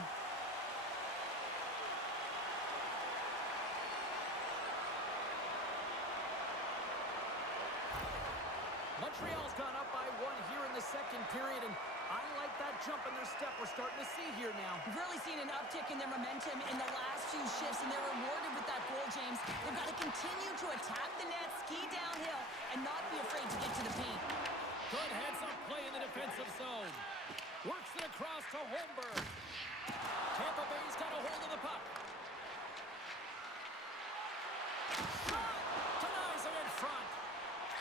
Montreal's gone up by one here in the second period, and I like that jump in their step we're starting to see here now. We've really seen an uptick in their momentum in the last few shifts, and they're rewarded with that goal, James. They've got to continue to attack the net, ski downhill, and not be afraid to get to the paint. Good heads-up play in the defensive zone. Works it across to Holmberg. Tampa Bay's got a hold of the puck. Shot! Denies him in front.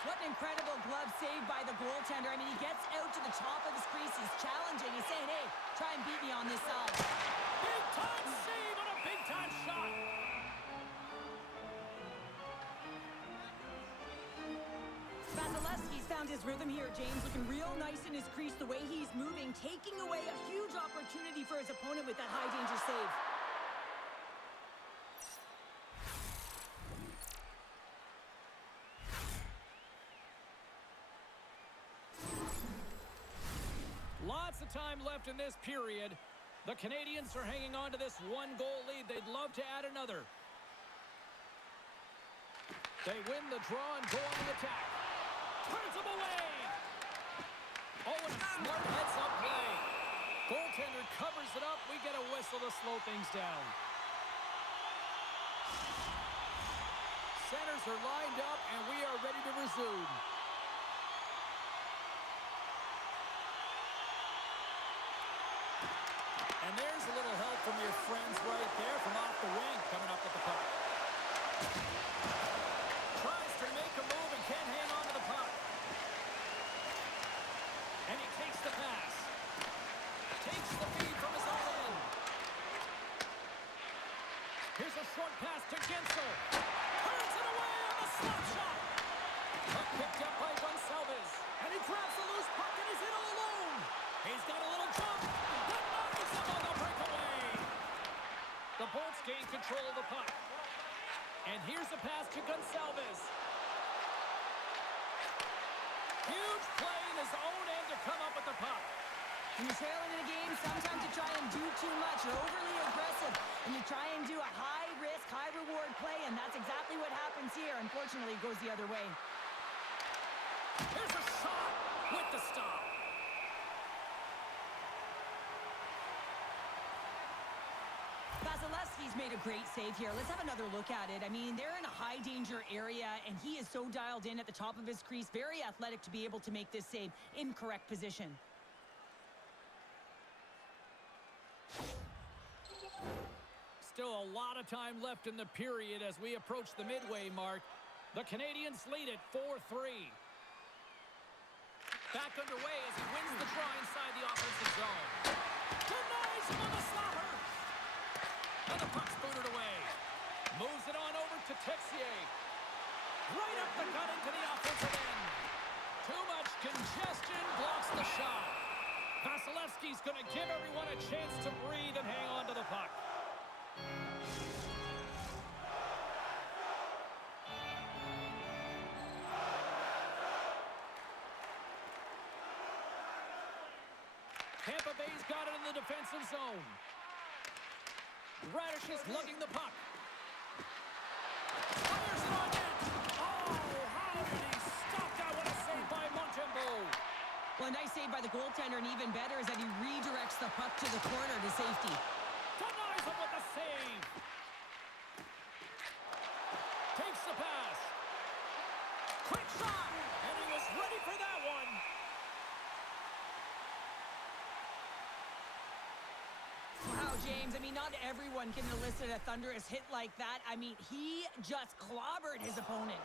What an incredible glove save by the goaltender. I mean, he gets out to the top of his crease. He's challenging. He's saying, hey, try and beat me on this side. Big-time save on a big-time shot. Vasilevsky's found his rhythm here, James. Looking real nice in his crease, the way he's moving, taking away a huge opportunity for his opponent with that high-danger save. Lots of time left in this period. The Canadiens are hanging on to this one-goal lead. They'd love to add another. They win the draw and go on the attack. Turns him away. Oh, and a smart heads-up play. Goaltender covers it up. We get a whistle to slow things down. Centers are lined up, and we are ready to resume. And there's a little help from your friends right there from off the wing coming up with the puck. Tries to make a move and can't hang on to the puck. And he takes the pass. Takes the feed from his own end. Here's a short pass to Gensel. Turns it away on the slap shot. Puck picked up by Gonsalves. And he grabs the loose puck and he's in all alone. He's got a little jump. On the breakaway. The Bolts gain control of the puck. And here's a pass to Gonsalves. Huge play in his own end to come up with the puck. When you're trailing in a game, sometimes you try and do too much. You're overly aggressive. And you try and do a high-risk, high-reward play, and that's exactly what happens here. Unfortunately, it goes the other way. Here's a shot with the stop. Vasilevsky's made a great save here. Let's have another look at it. I mean, they're in a high-danger area, and he is so dialed in at the top of his crease. Very athletic to be able to make this save in correct position. Still a lot of time left in the period as we approach the midway mark. The Canadiens lead it 4-3. Back underway as he wins the draw inside the offensive zone. Denies him on the slapper. And the puck's booted away. Moves it on over to Texier. Right up the gut into the offensive end. Too much congestion blocks the shot. Vasilevsky's going to give everyone a chance to breathe and hang on to the puck. Tampa Bay's got it in the defensive zone. Radish is lugging the puck. Fires it on net. Oh, how did he stop that? What a save by Montembeault. Well, a nice save by the goaltender, and even better is that he redirects the puck to the corner to safety. Denies him with the save. Takes the pass. Quick shot. And he was ready for that one. Wow, James, I mean, not everyone can elicit a thunderous hit like that. I mean, he just clobbered his opponent.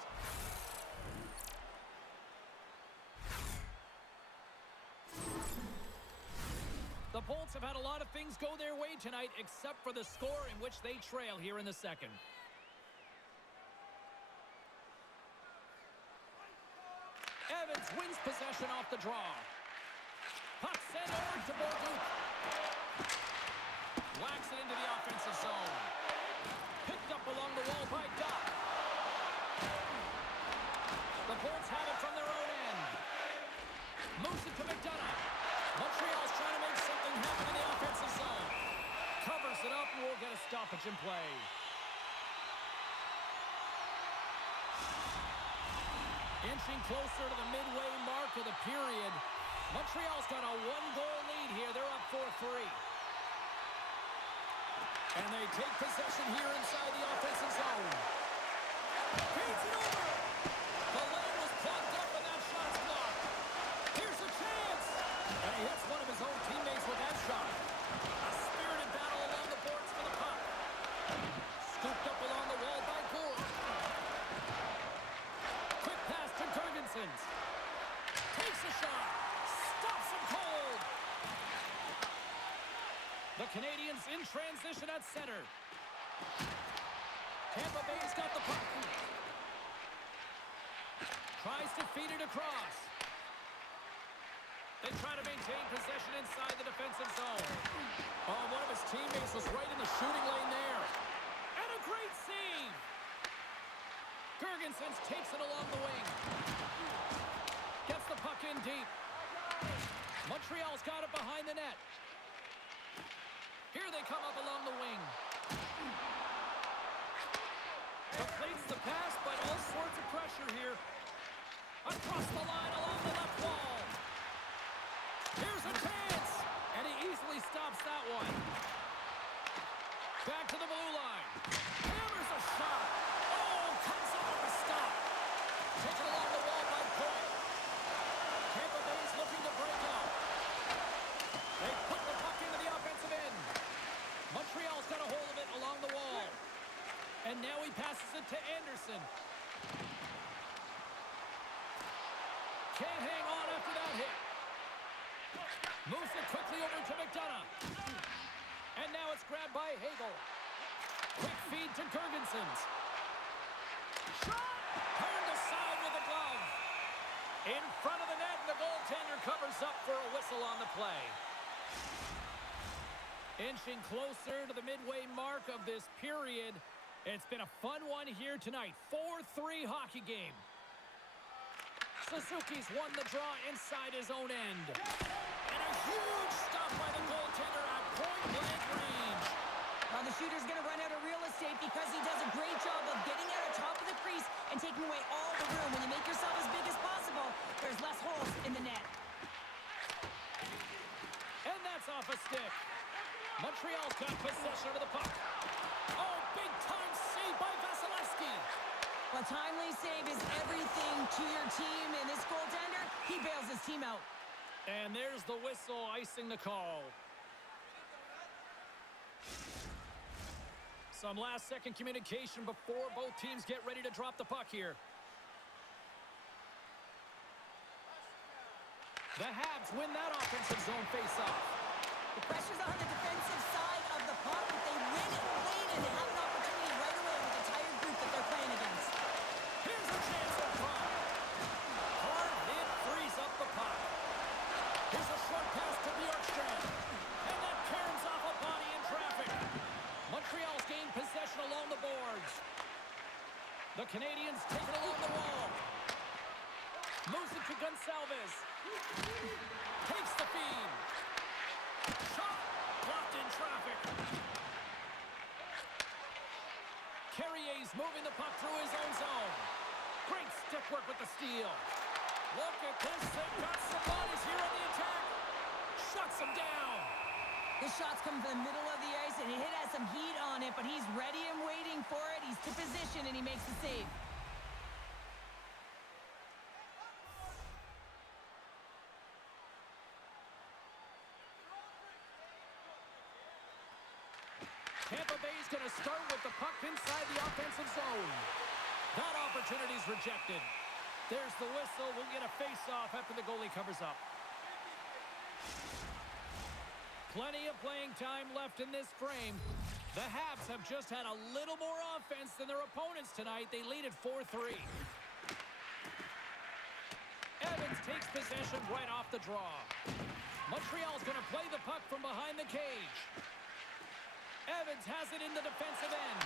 The Bolts have had a lot of things go their way tonight, except for the score in which they trail here in the second. Evans wins possession off the draw. Puck sent over to Bolduc. Whacks it into the offensive zone. Picked up along the wall by Doc. The Bolts have it from their own end. Moves it to McDonough. Montreal's trying to make something happen in the offensive zone. Covers it up and we'll get a stoppage in play. Inching closer to the midway mark of the period. Montreal's got a one-goal lead here. They're up 4-3. And they take possession here inside the offensive zone. Feeds it over. The lane was plugged up and that shot's blocked. Here's a chance. And he hits one of his own teammates Canadiens in transition at center. Tampa Bay's got the puck. Tries to feed it across. They try to maintain possession inside the defensive zone. Oh, one of his teammates was right in the shooting lane there. And a great save. Gergensen takes it along the wing. Gets the puck in deep. Montreal's got it behind the net. Here they come up along the wing. Completes the pass, but all sorts of pressure here. Across the line along the left wall. Here's a chance. And he easily stops that one. Back to the blue line. Hammers a shot. Oh, comes up with a stop. Taken along the wall by Point. Tampa Bay's looking to break out. They put the puck into the offensive end. Montreal's got a hold of it along the wall. And now he passes it to Anderson. Can't hang on after that hit. Moves it quickly over to McDonough. And now it's grabbed by Hagel. Quick feed to Gergensen's. Shot! Turned aside with a glove. In front of the net, and the goaltender covers up for a whistle on the play. Inching closer to the midway mark of this period. It's been a fun one here tonight. 4-3 hockey game. Suzuki's won the draw inside his own end. And a huge stop by the goaltender at point-blank range. Well, the shooter's going to run out of real estate because he does a great job of getting out of top of the crease and taking away all the room. When you make yourself as big as possible, there's less holes in the net. And that's off a stick. Montreal's got possession of the puck. Oh, big-time save by Vasilevsky. A timely save is everything to your team, and this goaltender, he bails his team out. And there's the whistle icing the call. Some last-second communication before both teams get ready to drop the puck here. The Habs win that offensive zone face-off. The pressure's on the defensive side of the puck, but they win it late, and they have an opportunity right away with the tired group that they're playing against. Here's a chance up front. Hard hit frees up the puck. Here's a short pass to Bjorkstrand. And that caroms off a body in traffic. Montreal's gained possession along the boards. The Canadiens take it along the wall. Moves it to Gonsalves. Takes the feed. Shot. Blocked in traffic. Carrier's moving the puck through his own zone. Great stick work with the steal. Look at this. They've got some bodies here on the attack. Shuts them down. This shot's coming from the middle of the ice, and it has some heat on it, but he's ready and waiting for it. He's to position, and he makes the save. Tampa Bay's going to start with the puck inside the offensive zone. That opportunity's rejected. There's the whistle. We'll get a face-off after the goalie covers up. Plenty of playing time left in this frame. The Habs have just had a little more offense than their opponents tonight. They lead at 4-3. Evans takes possession right off the draw. Montreal's going to play the puck from behind the cage. Evans has it in the defensive end.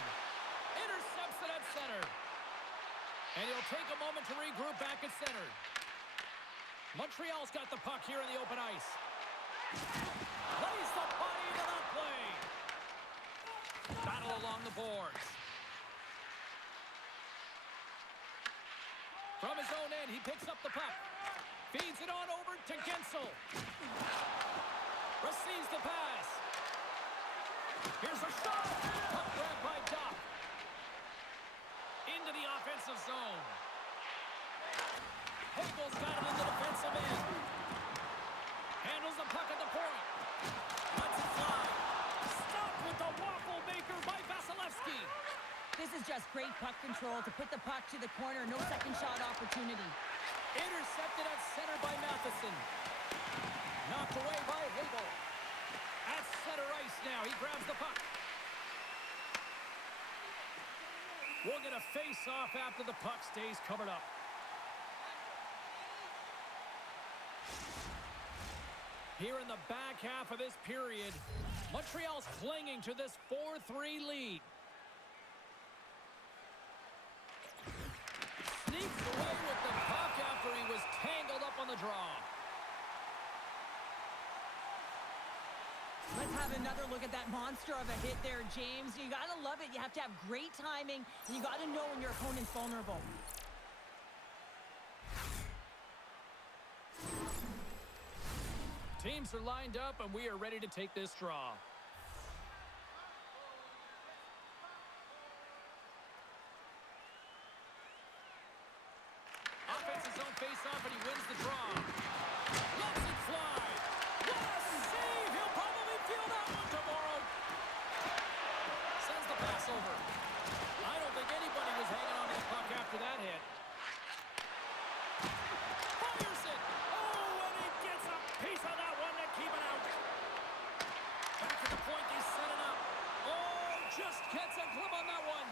Intercepts it at center. And he'll take a moment to regroup back at center. Montreal's got the puck here in the open ice. Plays the body into that play. Battle along the boards. From his own end, he picks up the puck. Feeds it on over to Gensel. Receives the pass. Here's a shot. Puck grabbed by Doc. Into the offensive zone. Hagel's got it in the defensive end. Handles the puck at the point. Lets it fly. Stopped with the waffle maker by Vasilevsky. This is just great puck control to put the puck to the corner. No second shot opportunity. Intercepted at center by Matheson. Knocked away by Hagel. At center ice now. He grabs the puck. We'll get a face-off after the puck stays covered up. Here in the back half of this period, Montreal's clinging to this 4-3 lead. Sneaks away with the puck after he was tangled up on the draw. Let's have another look at that monster of a hit there, James. You got to love it. You have to have great timing, and you got to know when your opponent's vulnerable. Teams are lined up, and we are ready to take this draw. Offense's own face-off, and he wins the draw. Lets it fly. What a save! He'll probably feel that one tomorrow. Sends the pass over. I don't think anybody was hanging on to the puck after that hit. Fires it. Oh, and he gets a piece of that one to keep it out. Back to the point, they set it up. Oh, just gets a clip on that one.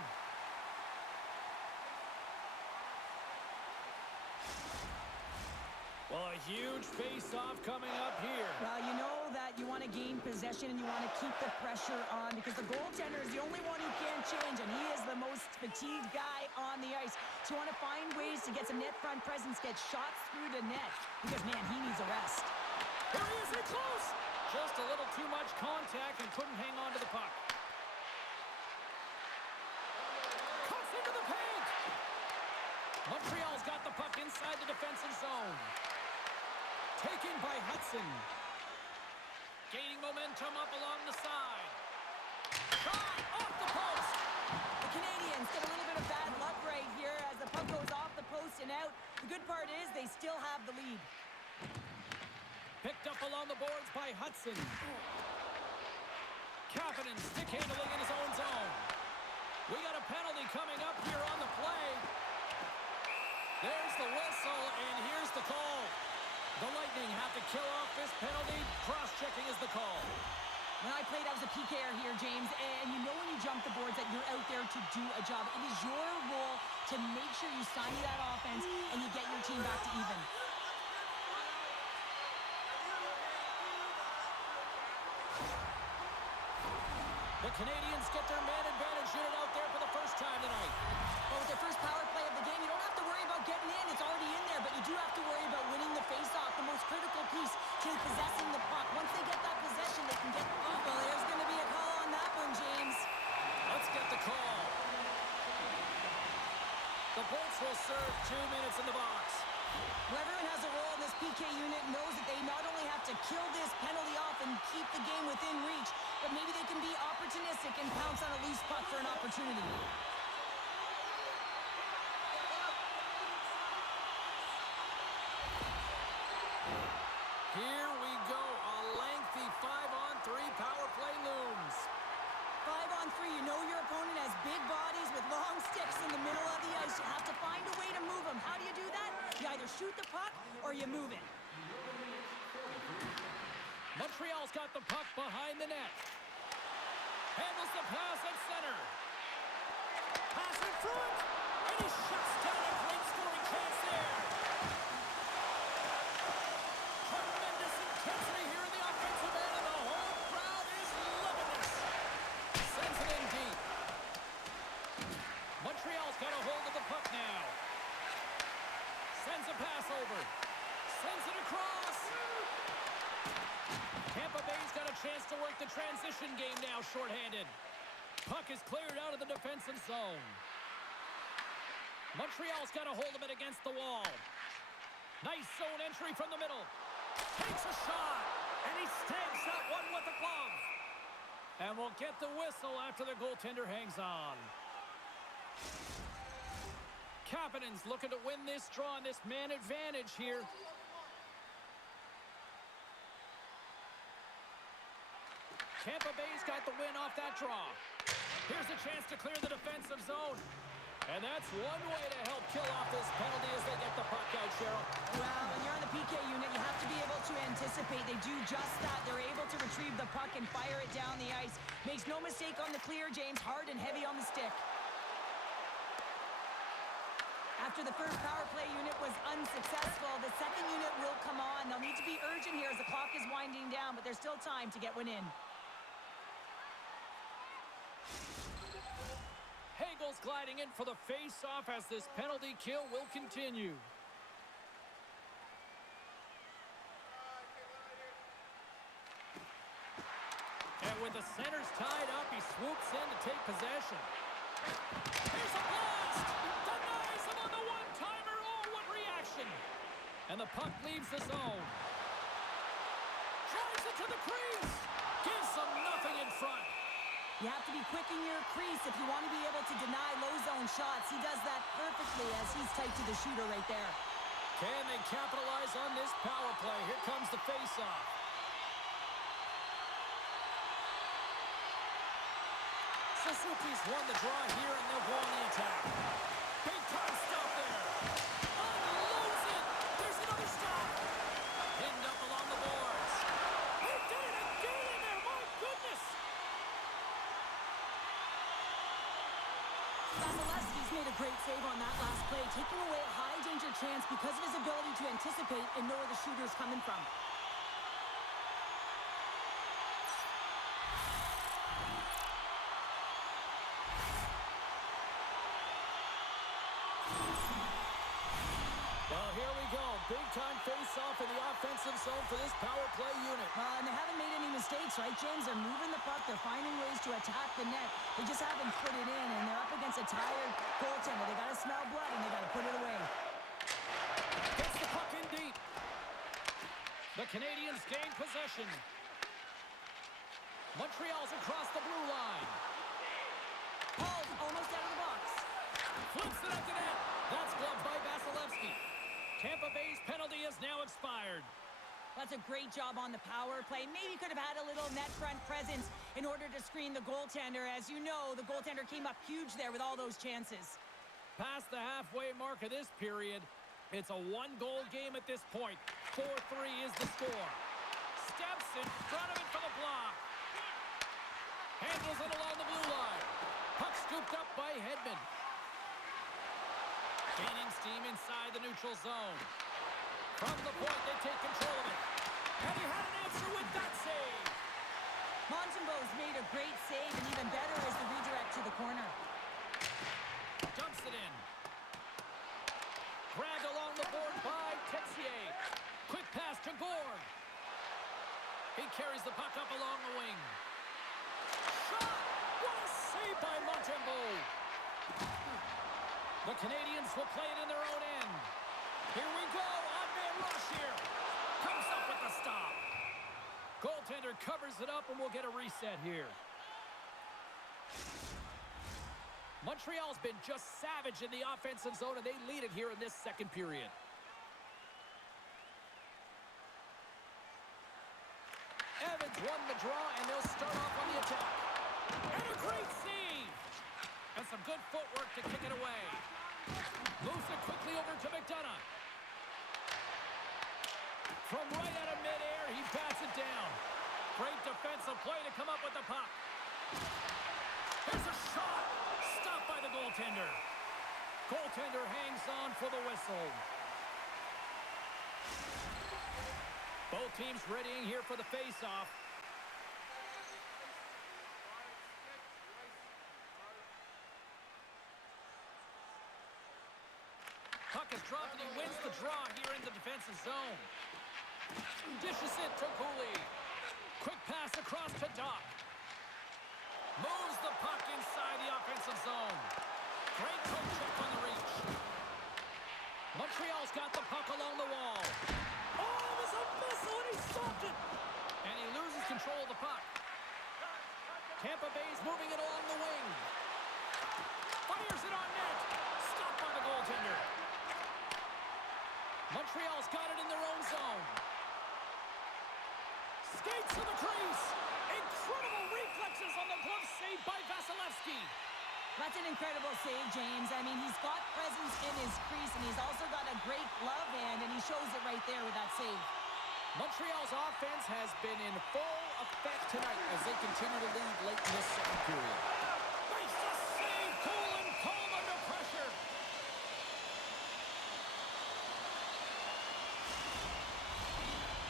Well, a huge face-off coming up here. Well, you know that you want to gain possession and you want to keep the pressure on because the goaltender is the only one who can't change, and he is the most fatigued guy on the ice. So you want to find ways to get some net front presence, get shots through the net because, man, he needs a rest. Here he is in close. Just a little too much contact and couldn't hang on to the puck. Cuts into the paint. Montreal's got the puck inside the defensive zone. Taken by Hudson. Gaining momentum up along the side. Shot off the post. The Canadiens get a little bit of bad luck right here as the puck goes off the post and out. The good part is they still have the lead. Picked up along the boards by Hudson. Kapanen stick handling in his own zone. We got a penalty coming up here on the play. There's the whistle, and here's the call. The Lightning have to kill off this penalty. Cross-checking is the call. When I played, I was a PKer here, James, and you know when you jump the boards that you're out there to do a job. It is your role to make sure you stymie that offense and you get your team back to even. The Canadiens get their man advantage unit out there for the first time tonight. Well, with their first power play of the game, you don't have to worry about getting in. It's already in there, but you do have to worry about winning the face-off, the most critical piece to possessing the puck. Once they get that possession, they can get the puck. Well, there's going to be a call on that one, James. Let's get the call. The Bolts will serve 2 minutes in the box. Well, everyone has a role in this PK unit knows that they not only have to kill this penalty off and keep the game within reach, but maybe they can be opportunistic and pounce on a loose puck for an opportunity. Here we go. A lengthy 5-on-3 power play looms. 5-on-3, you know your opponent has big bodies with long sticks in the middle of the ice. You have to find a way to move them. How do you do that? You either shoot the puck or you move it. Montreal's got the puck behind the net. Handles the pass at center. Pass in front. And he shuts down a great scoring chance there. Tremendous intensity here in the offensive end, and the whole crowd is loving this. Sends it in deep. Montreal's got a hold of the puck now. Sends a pass over. Sends it across. Tampa Bay's got a chance to work the transition game now shorthanded. Puck is cleared out of the defensive zone. Montreal's got a hold of it against the wall. Nice zone entry from the middle. Takes a shot, and he stabs that one with the glove. And we'll get the whistle after the goaltender hangs on. Kapanen's looking to win this draw on this man advantage here. Tampa Bay's got the win off that draw. Here's a chance to clear the defensive zone. And that's one way to help kill off this penalty as they get the puck out, Cheryl. Well, when you're on the PK unit, you have to be able to anticipate. They do just that. They're able to retrieve the puck and fire it down the ice. Makes no mistake on the clear, James. Hard and heavy on the stick. After the first power play unit was unsuccessful, the second unit will come on. They'll need to be urgent here as the clock is winding down, but there's still time to get one in. Hagel's gliding in for the face-off as this penalty kill will continue. And with the centers tied up, he swoops in to take possession. Here's a blast! Denies him on the one-timer. Oh, what reaction! And the puck leaves the zone. Drives it to the crease. Gives them nothing in front. You have to be quick in your crease if you want to be able to deny low zone shots. He does that perfectly as he's tight to the shooter right there. Can they capitalize on this power play? Here comes the face-off. Suzuki's won the draw here, and they'll go on the attack. Big time stop there. Unloads it. There's another stop. Pinned up along the boards. He did it again in there. My goodness. Vasilevsky's made a great save on that last play, taking away a high-danger chance because of his ability to anticipate and know where the shooter's coming from. Well, here we go. Big-time face-off in the offensive zone for this power play unit. And they haven't made any mistakes, right, James? They're moving the puck. They're finding ways to attack the net. They just haven't put it in, and they're up against a tired goaltender. They got to smell blood, and they got to put it away. Gets the puck in deep. The Canadiens gain possession. Montreal's across the blue line. Paul's almost out of the box. Flips it up to net. That's gloved by Vasilevsky. Tampa Bay's penalty is now expired. That's a great job on the power play. Maybe could have had a little net front presence in order to screen the goaltender. As you know, the goaltender came up huge there with all those chances. Past the halfway mark of this period, it's a one-goal game at this point. 4-3 is the score. Steps in front of it for the block. Handles it along the blue line. Puck scooped up by Hedman. Gaining steam inside the neutral zone. From the point, they take control of it. And he had an answer with that save. Montembeau's made a great save, and even better is the redirect to the corner. Dumps it in. Grabbed along the board by Texier. Quick pass to Gord. He carries the puck up along the wing. Shot! What a save by Montembeau! The Canadiens will play it in their own end. Here we go. Odd-man rush here. Comes up with the stop. Goaltender covers it up, and we'll get a reset here. Montreal's been just savage in the offensive zone, and they lead it here in this second period. Evans won the draw, and they'll start off on the attack. And a great save! And some good footwork to kick it away. Moves it quickly over to McDonough. From right out of midair, he bats it down. Great defensive play to come up with the puck. Here's a shot. Stopped by the goaltender. Goaltender hangs on for the whistle. Both teams readying here for the face-off. Puck is dropped, and he wins the draw here in the defensive zone. Dishes it to Cooley. Quick pass across to Doc. Moves the puck inside the offensive zone. Great poke check on the reach. Montreal's got the puck along the wall. Oh, it was a missile, and he stopped it. And he loses control of the puck. Tampa Bay's moving it along the wing. Fires it on net. Stopped by the goaltender. Montreal's got it in their own zone. Skates to the crease. Incredible reflexes on the glove save by Vasilevsky. That's an incredible save, James. I mean, he's got presence in his crease, and he's also got a great glove hand, and he shows it right there with that save. Montreal's offense has been in full effect tonight as they continue to lead late in this second period. Makes the save, cool and calm under pressure.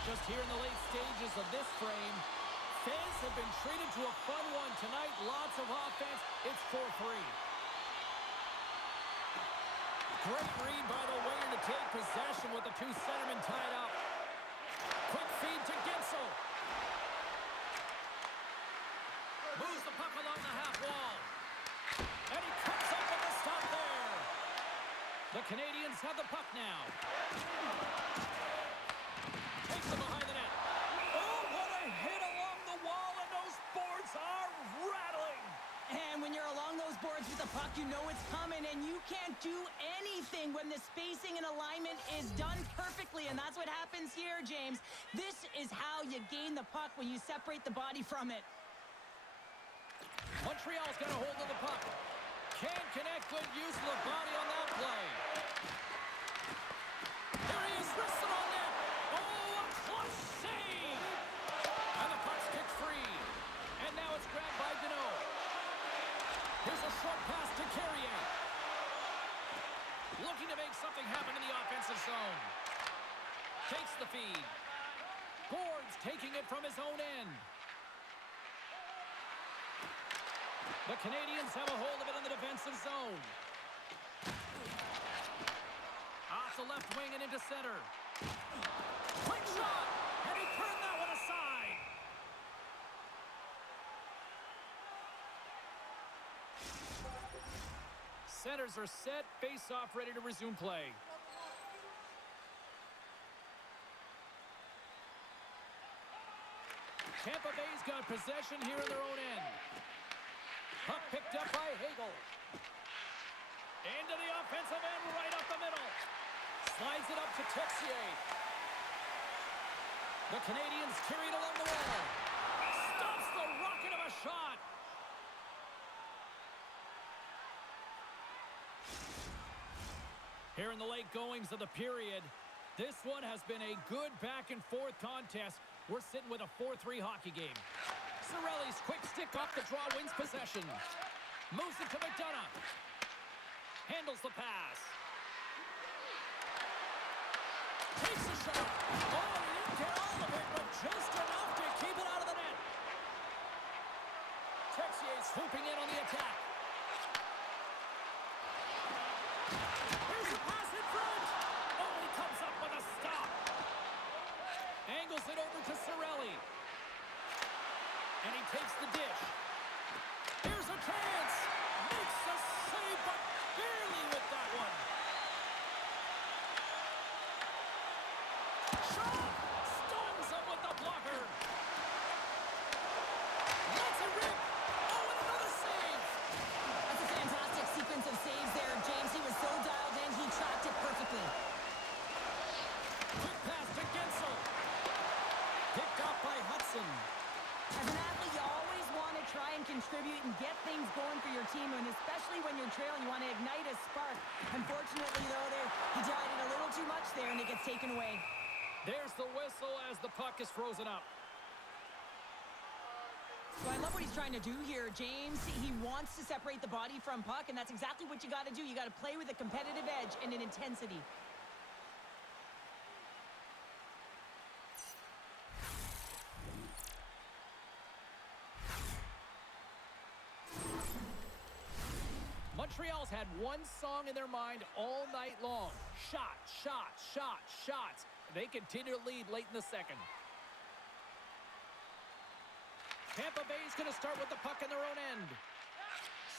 Just here in the late stages of this frame, fans have been treated to a fun one tonight. Lots of offense. It's 4-3. Great read by the winger to take possession with the two centermen tied up. Quick feed to Gensel. Moves the puck along the half wall. And he comes up with the stop there. The Canadiens have the puck now. Takes it behind the net. Oh, what a hit along the wall, and those boards are rattling. And when you're along those boards with the puck, you know it's coming, and you can't do anything when the spacing and alignment is done perfectly, and that's what happens here, James. This is how you gain the puck, when you separate the body from it. Montreal's got a hold of the puck. Can't connect. Good use of the body on that play. There he is, wristed on net. Oh, a clutch save. And the puck's kicked free. And now it's grabbed by Deneau. Here's a short pass to Carrier. Looking to make something happen in the offensive zone. Takes the feed. Boards taking it from his own end. The Canadiens have a hold of it in the defensive zone. Off the left wing and into center. Quick shot! And he turned that one aside. Centers are set. Face-off ready to resume play. Tampa Bay's got possession here in their own end. Puck picked up by Hagel. Into the offensive end, right up the middle. Slides it up to Texier. The Canadiens carry it along the wall. Stops the rocket of a shot. Here in the late goings of the period, this one has been a good back-and-forth contest. We're sitting with a 4-3 hockey game. Cirelli's quick stick off the draw wins possession. Moves it to McDonough. Handles the pass. Takes a shot. Oh, he didn't get all of it, but just enough to keep it out of the net. Texier swooping in on the attack. Here's a pass in front. Oh, he comes up with a stop. Angles it over to Cirelli. And he takes the dish. Here's a chance. Makes a save, but barely with that one. Shot! Stones him with the blocker. Lets it rip. Oh, and another save. That's a fantastic sequence of saves there, James. He was so dialed in, he tracked it perfectly. Quick pass to Gensel. Picked up by Hudson. As an athlete, you always want to try and contribute and get things going for your team, and especially when you're trailing, you want to ignite a spark. Unfortunately, though, he tried it a little too much there, and it gets taken away. There's the whistle as the puck is frozen up. So I love what he's trying to do here, James. He wants to separate the body from puck, and that's exactly what you got to do. You got to play with a competitive edge and an intensity. Montreal's had one song in their mind all night long. Shot, shot, shot, shots. They continue to lead late in the second. Tampa Bay's going to start with the puck in their own end.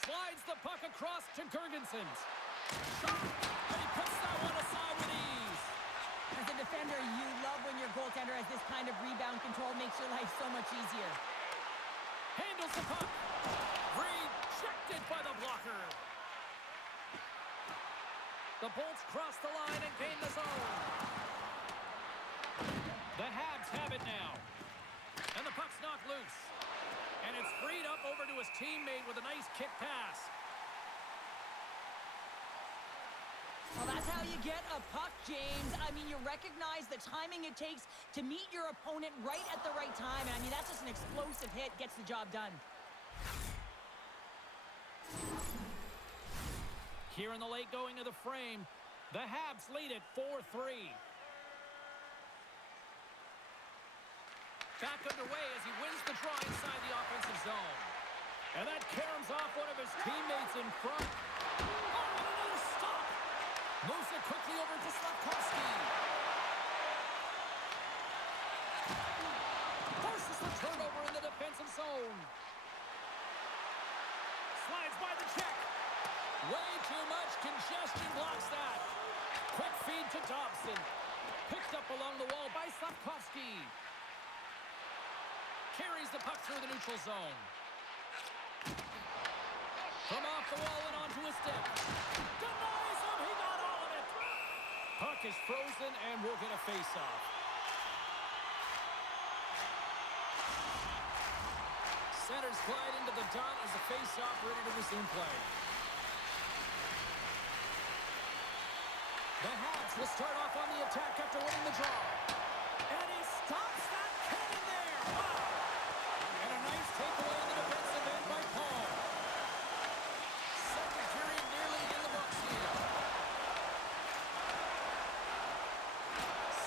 Slides the puck across to Gergensons. Shot, and he puts that one aside with ease. As a defender, you love when your goaltender has this kind of rebound control. Makes your life so much easier. Handles the puck. Rejected by the blocker. The Bolts cross the line and gain the zone. The Habs have it now. And the puck's knocked loose. And it's freed up over to his teammate with a nice kick pass. Well, that's how you get a puck, James. I mean, you recognize the timing it takes to meet your opponent right at the right time. And I mean, that's just an explosive hit, gets the job done. Here in the late going of the frame, the Habs lead it 4-3. Back underway as he wins the draw inside the offensive zone. And that caroms off one of his teammates in front. Oh, and another stop! Moves it quickly over to Slavkovsky. Forces the turnover in the defensive zone. Slides by the check. Way too much congestion blocks that. Quick feed to Dobson. Picked up along the wall by Slavkovsky. Carries the puck through the neutral zone. From off the wall and onto his stick. Denies him. He got all of it. Puck is frozen and we'll get a face-off. Centers glide into the dot as the face-off ready to resume play. The Habs will start off on the attack after winning the draw. And he stops that cannon there. Wow. And a nice takeaway in the defensive end by Paul. Second period nearly in the books here.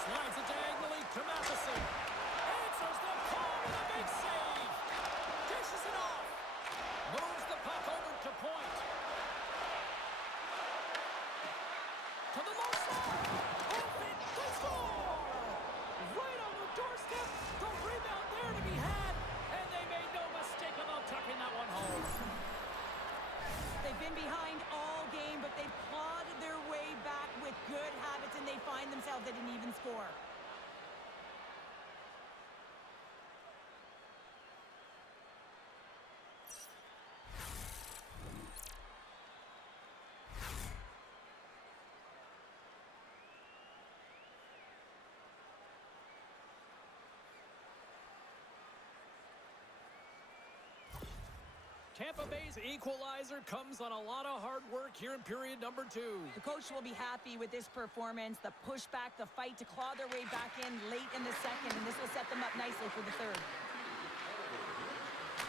Slides it diagonally to Matheson. Answers the call with a big save. Dishes it off. Moves the puck over to point. To the low side. Open. They score. Right on the doorstep. The rebound there to be had. And they made no mistake about tucking that one home. They've been behind all game, but they've clawed their way back with good habits, and they find themselves at an even score. Tampa Bay's equalizer comes on a lot of hard work here in period number 2. The coach will be happy with this performance, the pushback, the fight to claw their way back in late in the second, and this will set them up nicely for the third.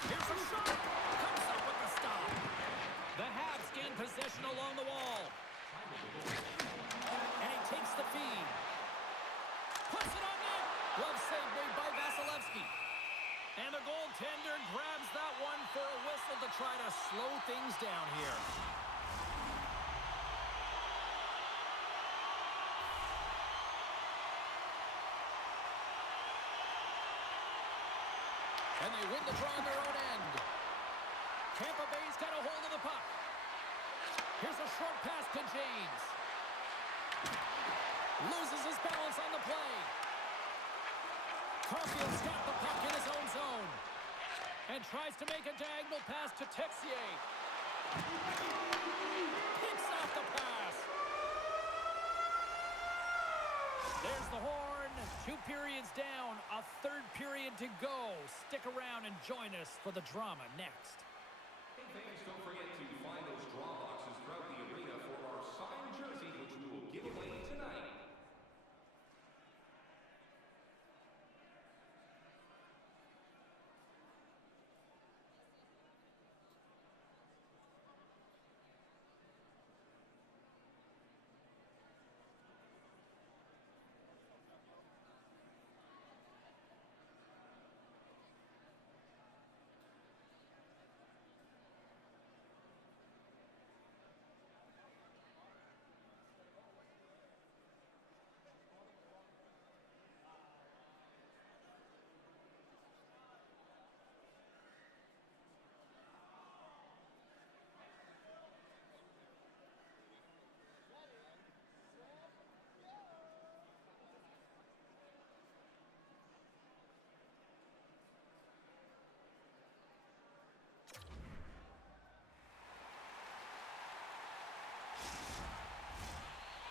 Here's a shot. Comes up with the stop. The Habs gain possession along the wall. And he takes the feed. Puts it on net. Glove save made by Vasilevsky. And the goaltender grabs that one for a whistle to try to slow things down here. And they win the draw on their own end. Tampa Bay's got a hold of the puck. Here's a short pass to James. Loses his balance on the play. Caulfield's got the puck in his own zone. And tries to make a diagonal pass to Texier. Picks off the pass. There's the horn. 2 periods down. A third period to go. Stick around and join us for the drama next. Hey fans, don't forget to find those draw boxes throughout the arena for our signed jersey, which we will give away tonight.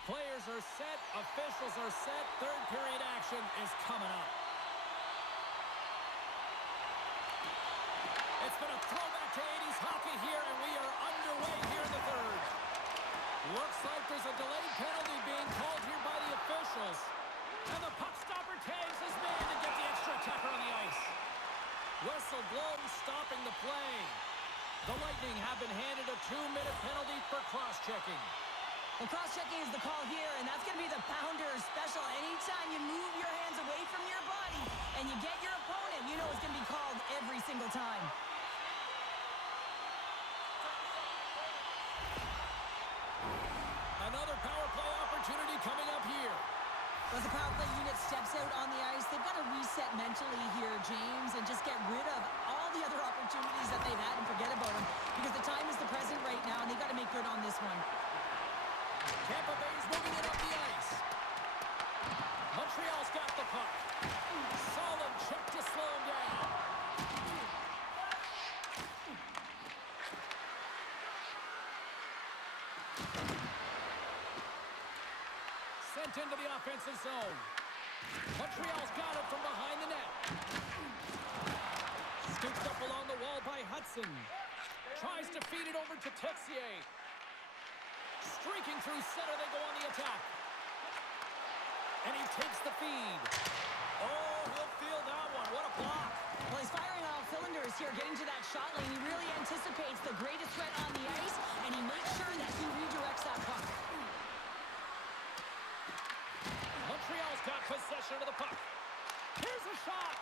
Players are set, officials are set, third period action is coming up. It's been a throwback to 80s hockey here, and we are underway here in the third. Looks like there's a delayed penalty being called here by the officials. And the puck stopper tags his man to get the extra attacker on the ice. Whistle blown, stopping the play. The Lightning have been handed a 2-minute penalty for cross-checking. Well, cross-checking is the call here, and that's going to be the Pounder special. Anytime you move your hands away from your body and you get your opponent, you know it's going to be called every single time. Another power play opportunity coming up here. As the power play unit steps out on the ice, they've got to reset mentally here, James, and just get rid of all the other opportunities that they've had and forget about them, because the time is the present right now, and they've got to make good on this one. Tampa Bay's moving it up the ice. Montreal's got the puck. Solid check to slow him down. Sent into the offensive zone. Montreal's got it from behind the net. Scooped up along the wall by Hudson. Tries to feed it over to Texier. Streaking through center, they go on the attack. And he takes the feed. Oh, he'll feel that one. What a block. Well, he's firing on all cylinders here, getting to that shot lane. He really anticipates the greatest threat on the ice, and he makes sure that he redirects that puck. Montreal's got possession of the puck. Here's a shot.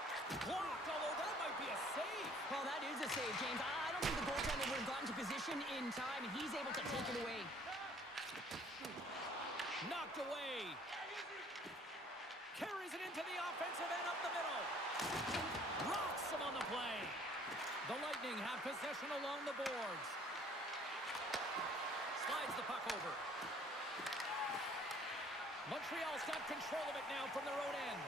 Blocked, although that might be a save. Well, that is a save, James. I don't think the goaltender would have gotten to position in time, and he's able to take it away. Knocked away. Carries it into the offensive end up the middle. Rocks him on the play. The Lightning have possession along the boards. Slides the puck over. Montreal's got control of it now from their own end.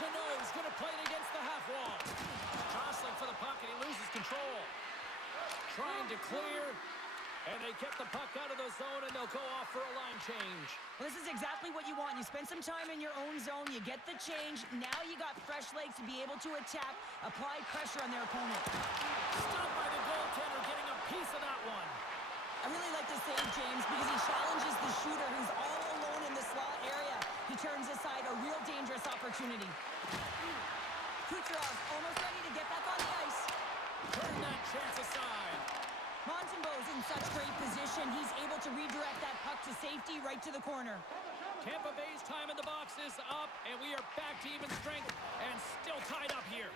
Deneau's going to play it against the half wall. Jostling for the puck, and he loses control. Trying to clear, and they kept the puck out of the zone, and they'll go off for a line change. Well, this is exactly what you want. You spend some time in your own zone, you get the change. Now you got fresh legs to be able to attack, apply pressure on their opponent. Stopped by the goaltender, getting a piece of that one. I really like this save, James, because he challenges the shooter who's all alone in the slot area. He turns aside a real dangerous opportunity. Kucherov almost ready to get back on the ice. Turn that chance aside. Montembeau's in such great position. He's able to redirect that puck to safety right to the corner. Tampa Bay's time in the box is up, and we are back to even strength and still tied up here.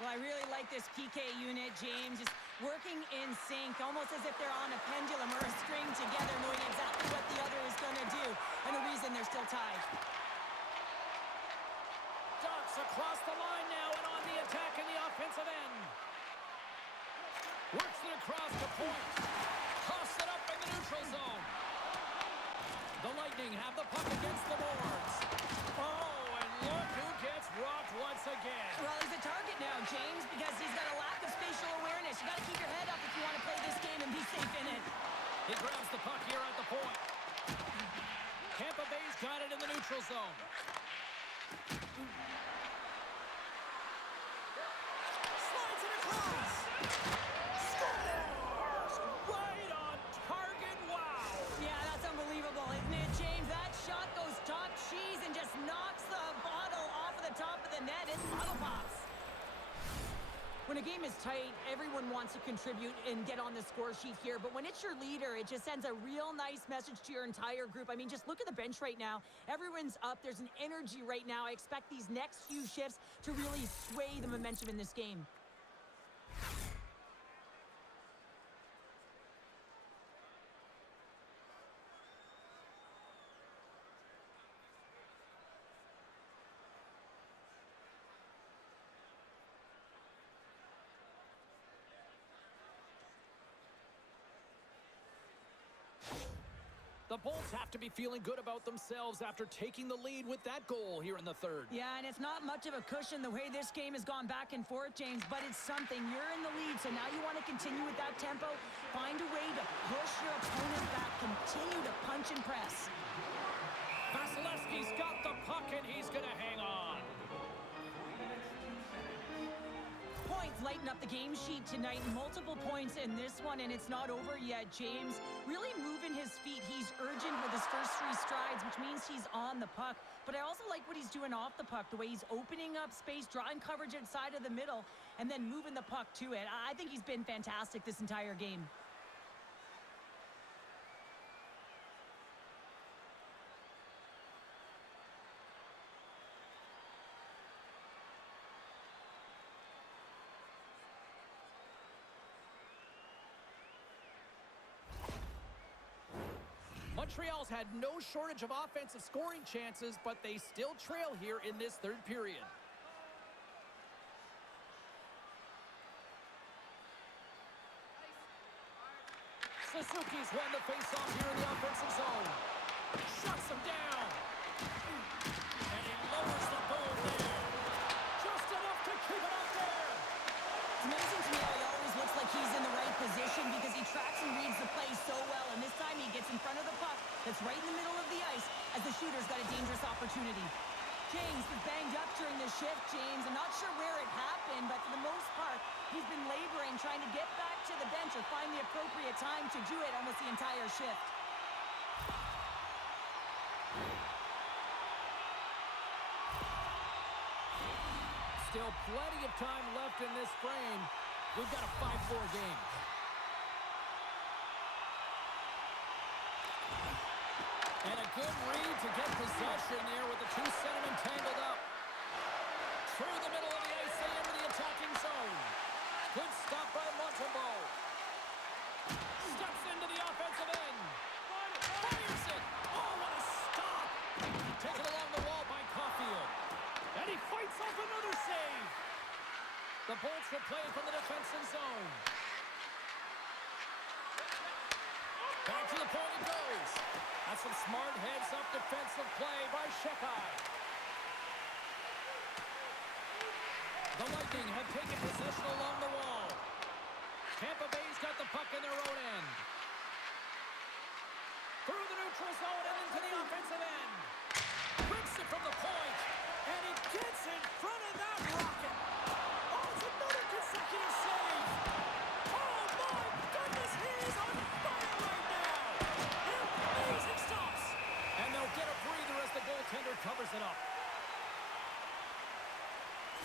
Well, I really like this PK unit, James. Just working in sync, almost as if they're on a pendulum or a string together, knowing exactly what the other is going to do, and the reason they're still tied. Ducks across the line now and on the attack in the offensive end. Works it across the point. Toss it up in the neutral zone. The Lightning have the puck against the boards. Oh, and look who gets rocked once again. Well, he's a target now, James, because he's got a lack of spatial awareness. You got to keep your head up if you want to play this game and be safe in it. He grabs the puck here at the point. Tampa Bay's got it in the neutral zone. Slides it across. Scores! Right on target. Wow. Yeah, that's unbelievable, isn't it, James? That shot goes top cheese and just knocks the bottle off of the top of the net. It's bottle pops. When a game is tight, everyone wants to contribute and get on the score sheet here. But when it's your leader, it just sends a real nice message to your entire group. I mean, just look at the bench right now. Everyone's up. There's an energy right now. I expect these next few shifts to really sway the momentum in this game. The Bolts have to be feeling good about themselves after taking the lead with that goal here in the third. Yeah, and it's not much of a cushion the way this game has gone back and forth, James, but it's something. You're in the lead, so now you want to continue with that tempo. Find a way to push your opponent back. Continue to punch and press. Vasilevsky's got the puck, and he's going to hang on. Points lighting up the game sheet tonight. Multiple points in this one, and it's not over yet. James really moving his feet. He's urgent with his first 3 strides, which means he's on the puck. But I also like what he's doing off the puck, the way he's opening up space, drawing coverage inside of the middle, and then moving the puck to it. I think he's been fantastic this entire game. Montreal's had no shortage of offensive scoring chances, but they still trail here in this third period. Suzuki's won the faceoff here in the offensive zone. Shuts him down. And he lowers the boom there. Just enough to keep it up there. It's amazing to me how he always looks like he's in the right position because he tracks and reads the play so well. And this time he gets in front of the puck that's right in the middle of the ice as the shooter's got a dangerous opportunity. James was banged up during the shift, James. I'm not sure where it happened, but for the most part, he's been laboring, trying to get back to the bench or find the appropriate time to do it almost the entire shift. Still plenty of time left in this frame. We've got a 5-4 game. And a good read to get possession there with the 2 centermen tangled up. Through the middle of the ice, they into the attacking zone. Good stop by Montembeault. Steps into the offensive end. Fires it. Oh, what a stop. Taken along the wall by Caulfield. And he fights off another save. The Bolts will play from the defensive zone. Back to the point it goes. That's some smart heads-up defensive play by Shekai. The Lightning have taken possession along the wall. Tampa Bay's got the puck in their own end. Through the neutral zone and into the offensive end. Rips it from the point. And he gets in front of that rocket. Oh, it's another consecutive save. Oh, my goodness, he is on fire right now. Amazing stops. And they'll get a breather as the goaltender covers it up.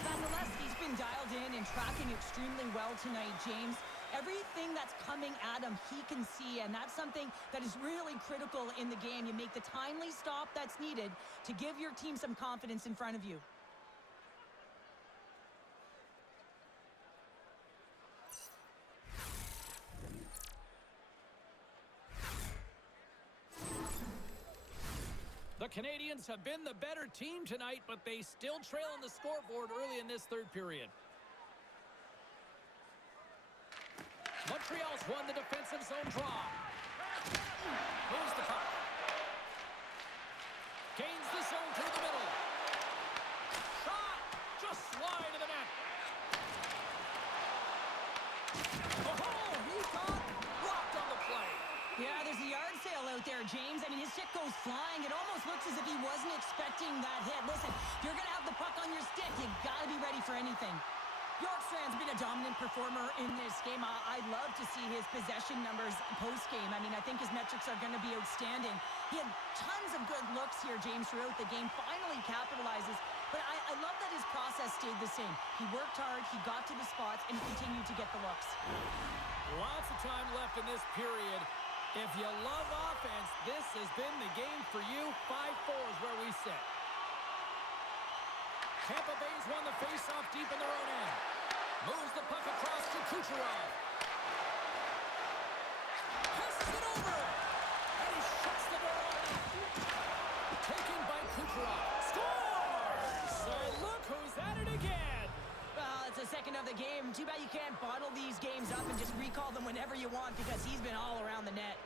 Vasilevsky's been dialed in and tracking extremely well tonight, James. Everything that's coming at him, he can see, and that's something that is really critical in the game. You make the timely stop that's needed to give your team some confidence in front of you. The Canadiens have been the better team tonight, but they still trail on the scoreboard early in this third period. Montreal's won the defensive zone draw. Moves the puck. Gains the zone through the middle. Shot! Just wide of the net. Oh, he got rocked on the play. Yeah, there's a yard sale out there, James. I mean, his stick goes flying. It almost looks as if he wasn't expecting that hit. Listen, you're going to have the puck on your stick. You got to be ready for anything. Bjorkstrand's been a dominant performer in this game. I'd love to see his possession numbers post-game. I mean, I think his metrics are going to be outstanding. He had tons of good looks here, James, throughout the game. Finally capitalizes. But I love that his process stayed the same. He worked hard, he got to the spots, and he continued to get the looks. Lots of time left in this period. If you love offense, this has been the game for you. 5-4 is where we sit. Tampa Bay's won the face-off deep in their own end. Moves the puck across to Kucherov. Passes it over. And he shuts the door on it. Taken by Kucherov. Scores! So look who's at it again. Well, it's the second of the game. Too bad you can't bottle these games up and just recall them whenever you want because he's been all around the net.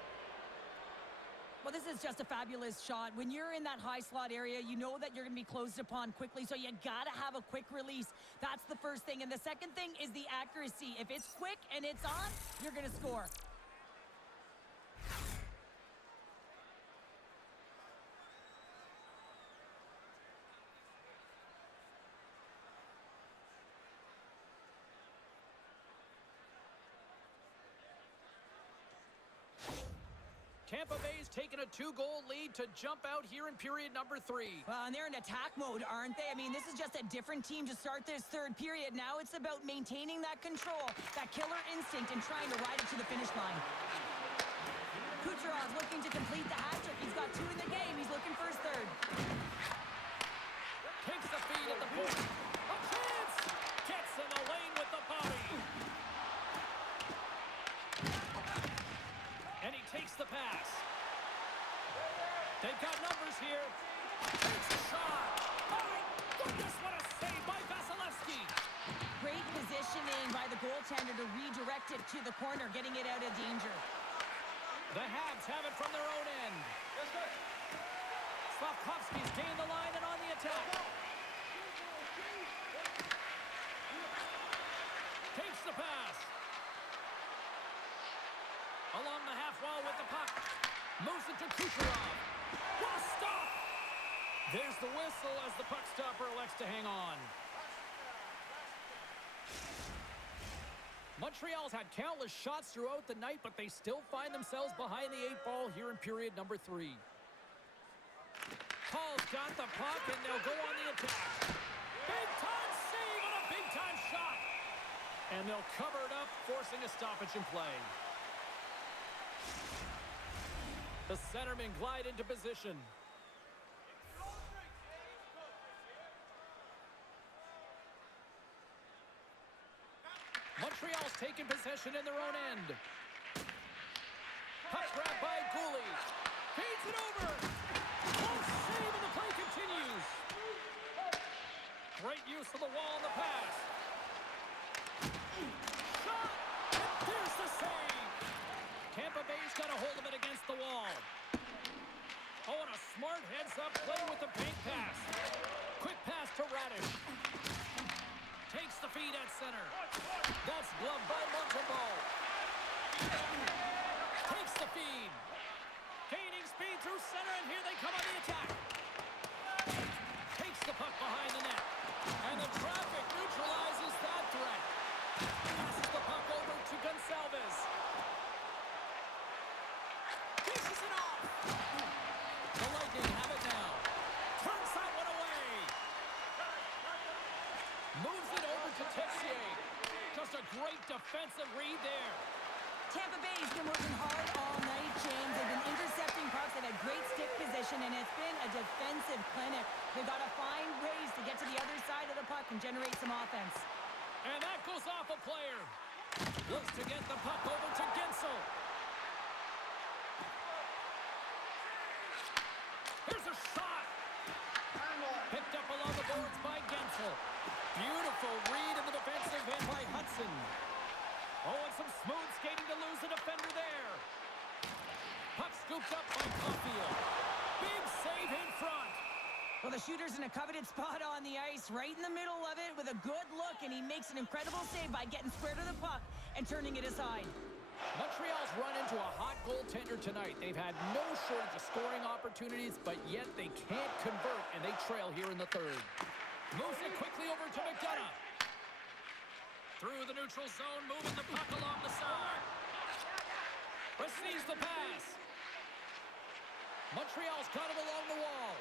Well, this is just a fabulous shot. When you're in that high slot area, you know that you're going to be closed upon quickly, so you got to have a quick release. That's the first thing. And the second thing is the accuracy. If it's quick and it's on, you're going to score. Tampa Bay's taken a 2-goal lead to jump out here in period number 3. Well, and they're in attack mode, aren't they? I mean, this is just a different team to start this third period. Now it's about maintaining that control, that killer instinct, and trying to ride it to the finish line. Kucherov looking to complete the hat-trick. He's got 2 in the game. He's looking for his third. Takes the feed at the point. A chance! Gets in the lane with the body. And he takes the pass. They've got numbers here. Takes a shot. Oh, my goodness, what a save by Vasilevsky. Great positioning by the goaltender to redirect it to the corner, getting it out of danger. The Habs have it from their own end. Slavkovsky's gained the line and on the attack. Takes the pass. Along the half wall with the puck. Moves it to Kucherov. What a stop! There's the whistle as the puck stopper elects to hang on. Montreal's had countless shots throughout the night, but they still find themselves behind the 8 ball here in period number 3. Paul's got the puck, and they'll go on the attack. Big-time save and a big-time shot. And they'll cover it up, forcing a stoppage in play. The centermen glide into position. Montreal's taking possession in their own end. Puck grabbed by Gouli. Feeds it over. Oh, save, and the play continues. Great use of the wall and the pass. Shot! And there's the save. Tampa Bay's got a hold of it against the wall. Oh, and a smart heads-up play with the bank pass. Quick pass to Radish. Takes the feed at center. That's gloved by Montembeault. Takes the feed. Gaining speed through center, and here they come on the attack. Takes the puck behind the net. And the traffic neutralizes that threat. Passes the puck over to Gonçalves. Dishes it off. The Lightning have it now. Turns that one away. Moves it over to Texier. Just a great defensive read there. Tampa Bay's been working hard all night, James. They've been intercepting pucks. They've had great stick position, and it's been a defensive clinic. They've got to find ways to get to the other side of the puck and generate some offense. And that goes off a player. Looks to get the puck over to Gensel. Here's a shot. Picked up along the boards by Gensel. Beautiful read in the defensive end by Hudson. Oh, and some smooth skating to lose the defender there. Puck scooped up by Caulfield. Big save in front. Well, the shooter's in a coveted spot on the ice, right in the middle of it with a good look, and he makes an incredible save by getting square to the puck and turning it aside. Montreal's run into a hot goaltender tonight. They've had no shortage of scoring opportunities, but yet they can't convert, and they trail here in the third. Moves it quickly over to McDonough. Through the neutral zone, moving the puck along the side. Receives the pass. Montreal's got it along the wall.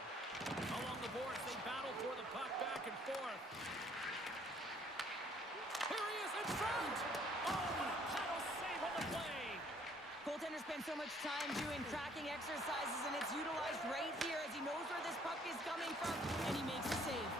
Along the boards, they battle for the puck back and forth. Here he is in front. Oh, what a paddle save on the play. Goaltender spends so much time doing tracking exercises, and it's utilized right here as he knows where this puck is coming from, and he makes a save.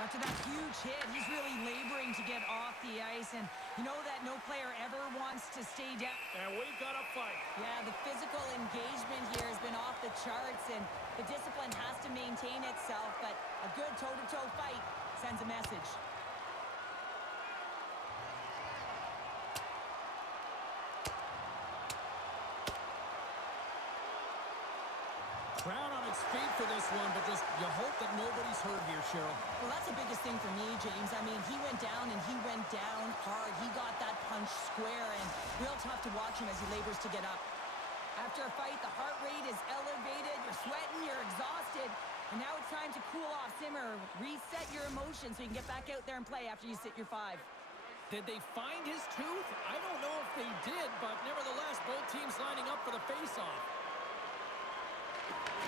After that huge hit, he's really laboring to get off the ice, and you know that no player ever wants to stay down. And we've got a fight. Yeah, the physical engagement here has been off the charts, and the discipline has to maintain itself, but a good toe-to-toe fight sends a message. Crowd on its feet for this one, but just you hope that nobody's hurt here, Cheryl. Well, that's the biggest thing for me, James. I mean, he went down, and he went down hard. He got that punch square, and real tough to watch him as he labors to get up. After a fight, the heart rate is elevated, you're sweating, you're exhausted, and now it's time to cool off, simmer, reset your emotions so you can get back out there and play after you sit your 5. Did they find his tooth? I don't know if they did, but nevertheless, both teams lining up for the face-off.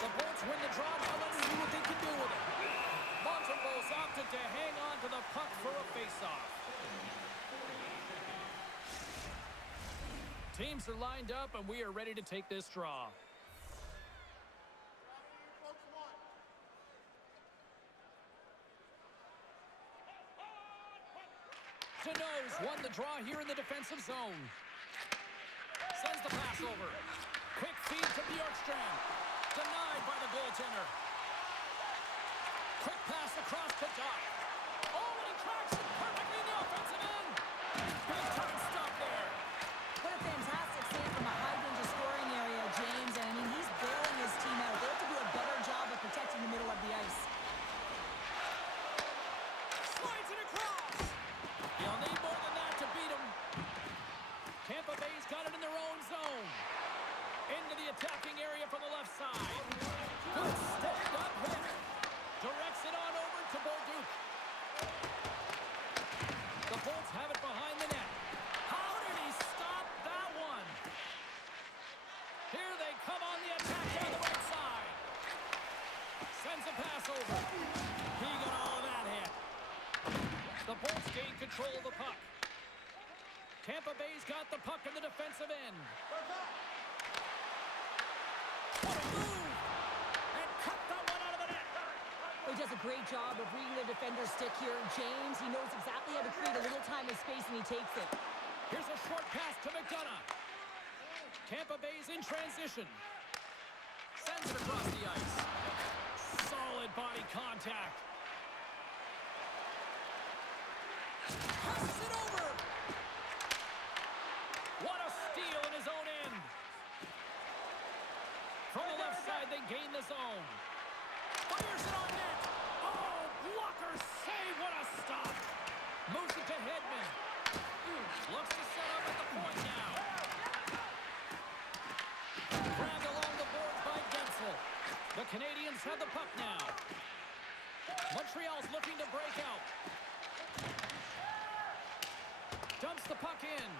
The Bolts win the draw. Now let's see what they can do with it. Montreal's opted to hang on to the puck for a face-off. Teams are lined up, and we are ready to take this draw. Deneau's won the draw here in the defensive zone. Sends the pass over. Quick feed to Bjorkstrand. Denied by the goaltender. Quick pass across to Duck. Oh, and he tracks it perfectly in the offensive end. Big time stop there. What a fantastic save from a high-danger scoring area, James. And, I mean, he's bailing his team out. They have to do a better job of protecting the middle of the ice. Slides it across. He'll need more than that to beat him. Tampa Bay's got it in their own zone. Into the attacking area from the left side. Good stand-up hit. Directs it on over to Bolduc. The Bolts have it behind the net. How did he stop that one? Here they come on the attack down the right side. Sends a pass over. He got all of that hit. The Bolts gain control of the puck. Tampa Bay's got the puck in the defensive end. What a move! And cut that one out of the net. He does a great job of reading the defender's stick here. James, he knows exactly how to create a little time and space, and he takes it. Here's a short pass to McDonough. Tampa Bay's in transition. Sends it across the ice. Solid body contact. Passes it over. What a steal in his own end. From the left side, they gain the zone. Fires it on net. Oh, blocker save. What a stop. Moves it to Hedman. Looks to set up at the point now. Grabbed along the boards by Gensel. The Canadiens have the puck now. Montreal's looking to break out. Dumps the puck in.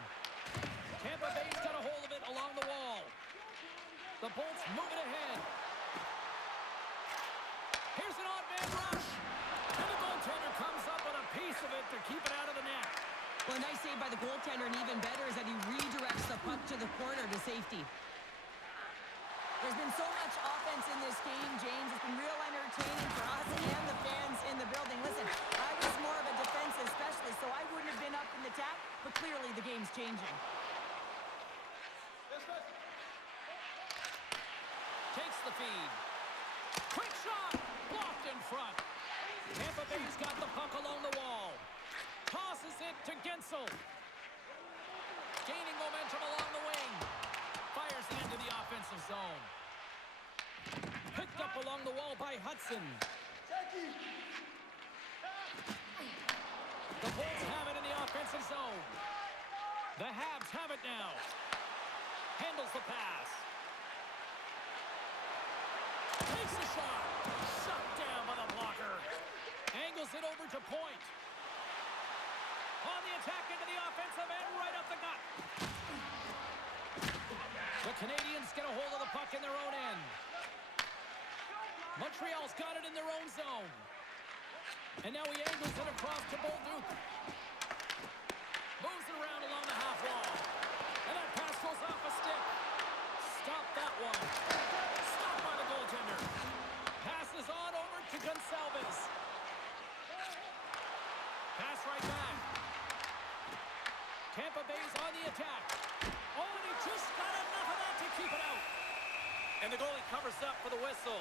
Tampa Bay's got a hold of it along the wall. The Bolts move it ahead. Here's an odd man rush. And the goaltender comes up with a piece of it to keep it out of the net. Well, a nice save by the goaltender, and even better is that he redirects the puck to the corner to safety. There's been so much offense in this game, James. It's been real entertaining for us and the fans in the building. Listen, I was more of a defensive specialist, so I wouldn't have been up in the attack, but clearly the game's changing. Takes the feed. Quick shot. Blocked in front. Tampa Bay's got the puck along the wall. Tosses it to Gensel. Gaining momentum along the wing. Fires it into the offensive zone. Picked up along the wall by Hudson. The Bulls have it in the offensive zone. The Habs have it now. Handles the pass. Takes the shot. Shut down by the blocker. Angles it over to point. On the attack into the offensive end, right up the gut. The Canadiens get a hold of the puck in their own end. Montreal's got it in their own zone. And now he angles it across to Bolduc. Moves it around along the half wall. And that pass goes off a stick. Stop that one. Stopped by the goaltender. Passes on over to Gonçalves. Pass right back. Tampa Bay's on the attack. Oh, and he just got enough of that to keep it out. And the goalie covers up for the whistle.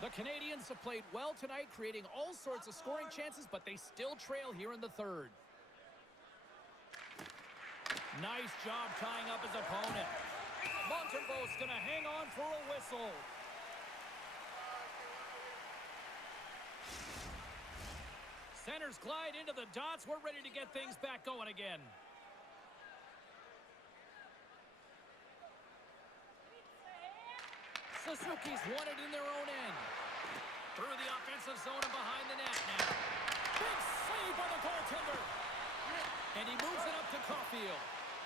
The Canadiens have played well tonight, creating all sorts of scoring chances, but they still trail here in the third. Nice job tying up his opponent. Montembeault's going to hang on for a whistle. Centers glide into the dots. We're ready to get things back going again. Suzuki's won it in their own end. Through the offensive offensive zone and behind the net now. Big save by the goaltender. And he moves it up to Caulfield.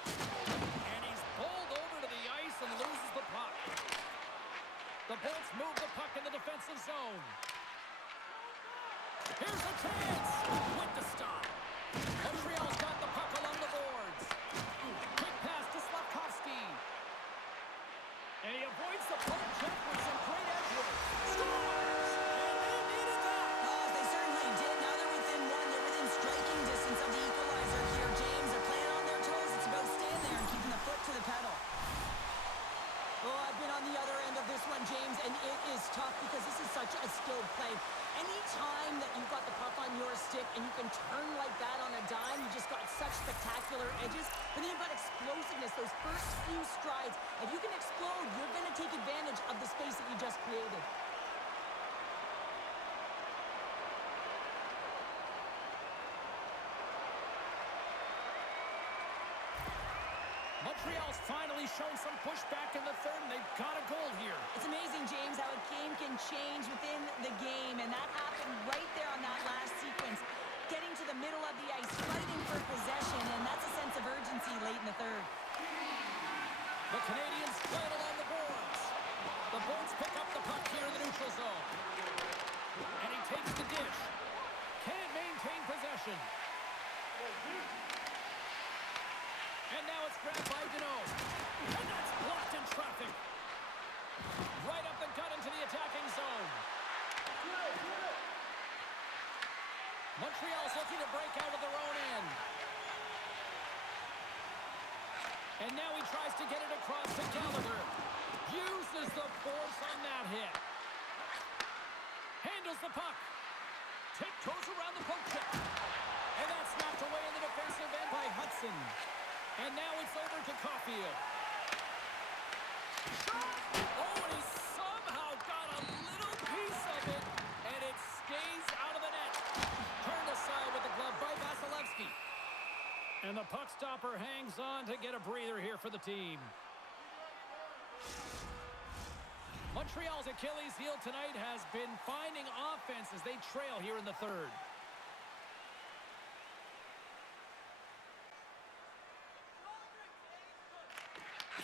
And he's bowled over to the ice and loses the puck. The Bolts move the puck in the defensive zone. Here's a chance with the stop. Montreal's got the puck along the boards. Quick pass to Slavkovsky. And he avoids the poke check with some great edge work. Scores! And they needed that! Oh, they certainly did. Now they're within one. They're within striking distance of the equalizer here, James. They're playing on their toes. It's about staying there and keeping the foot to the pedal. Oh, I've been on the other end of this one, James, and it is tough because this is such a skilled play. Anytime that you've got the puck on your stick and you can turn like that on a dime, you just got such spectacular edges. But then you've got explosiveness, those first few strides. If you can explode, you're going to take advantage of the space that you just created. Montreal's finally shown some pushback in the third, and they've got a goal here. It's amazing, James, how a game can change within the game, and that happened right there on that last sequence. Getting to the middle of the ice, fighting for possession, and that's a sense of urgency late in the third. The Canadiens play it along the boards. The Bolts pick up the puck here in the neutral zone. And he takes the dish. Can't maintain possession. And now it's grabbed by Deneau. And that's blocked in traffic. Right up the gut into the attacking zone. Montreal's looking to break out of their own end. And now he tries to get it across to Gallagher. Uses the force on that hit. Handles the puck. Tiptoes around the poke check. And that's knocked away in the defensive end by Hudson. And now it's over to Caulfield. Shot! Oh, and he somehow got a little piece of it, and it stays out of the net. Turned aside with the glove by Vasilevsky. And the puck stopper hangs on to get a breather here for the team. Montreal's Achilles heel tonight has been finding offense as they trail here in the third.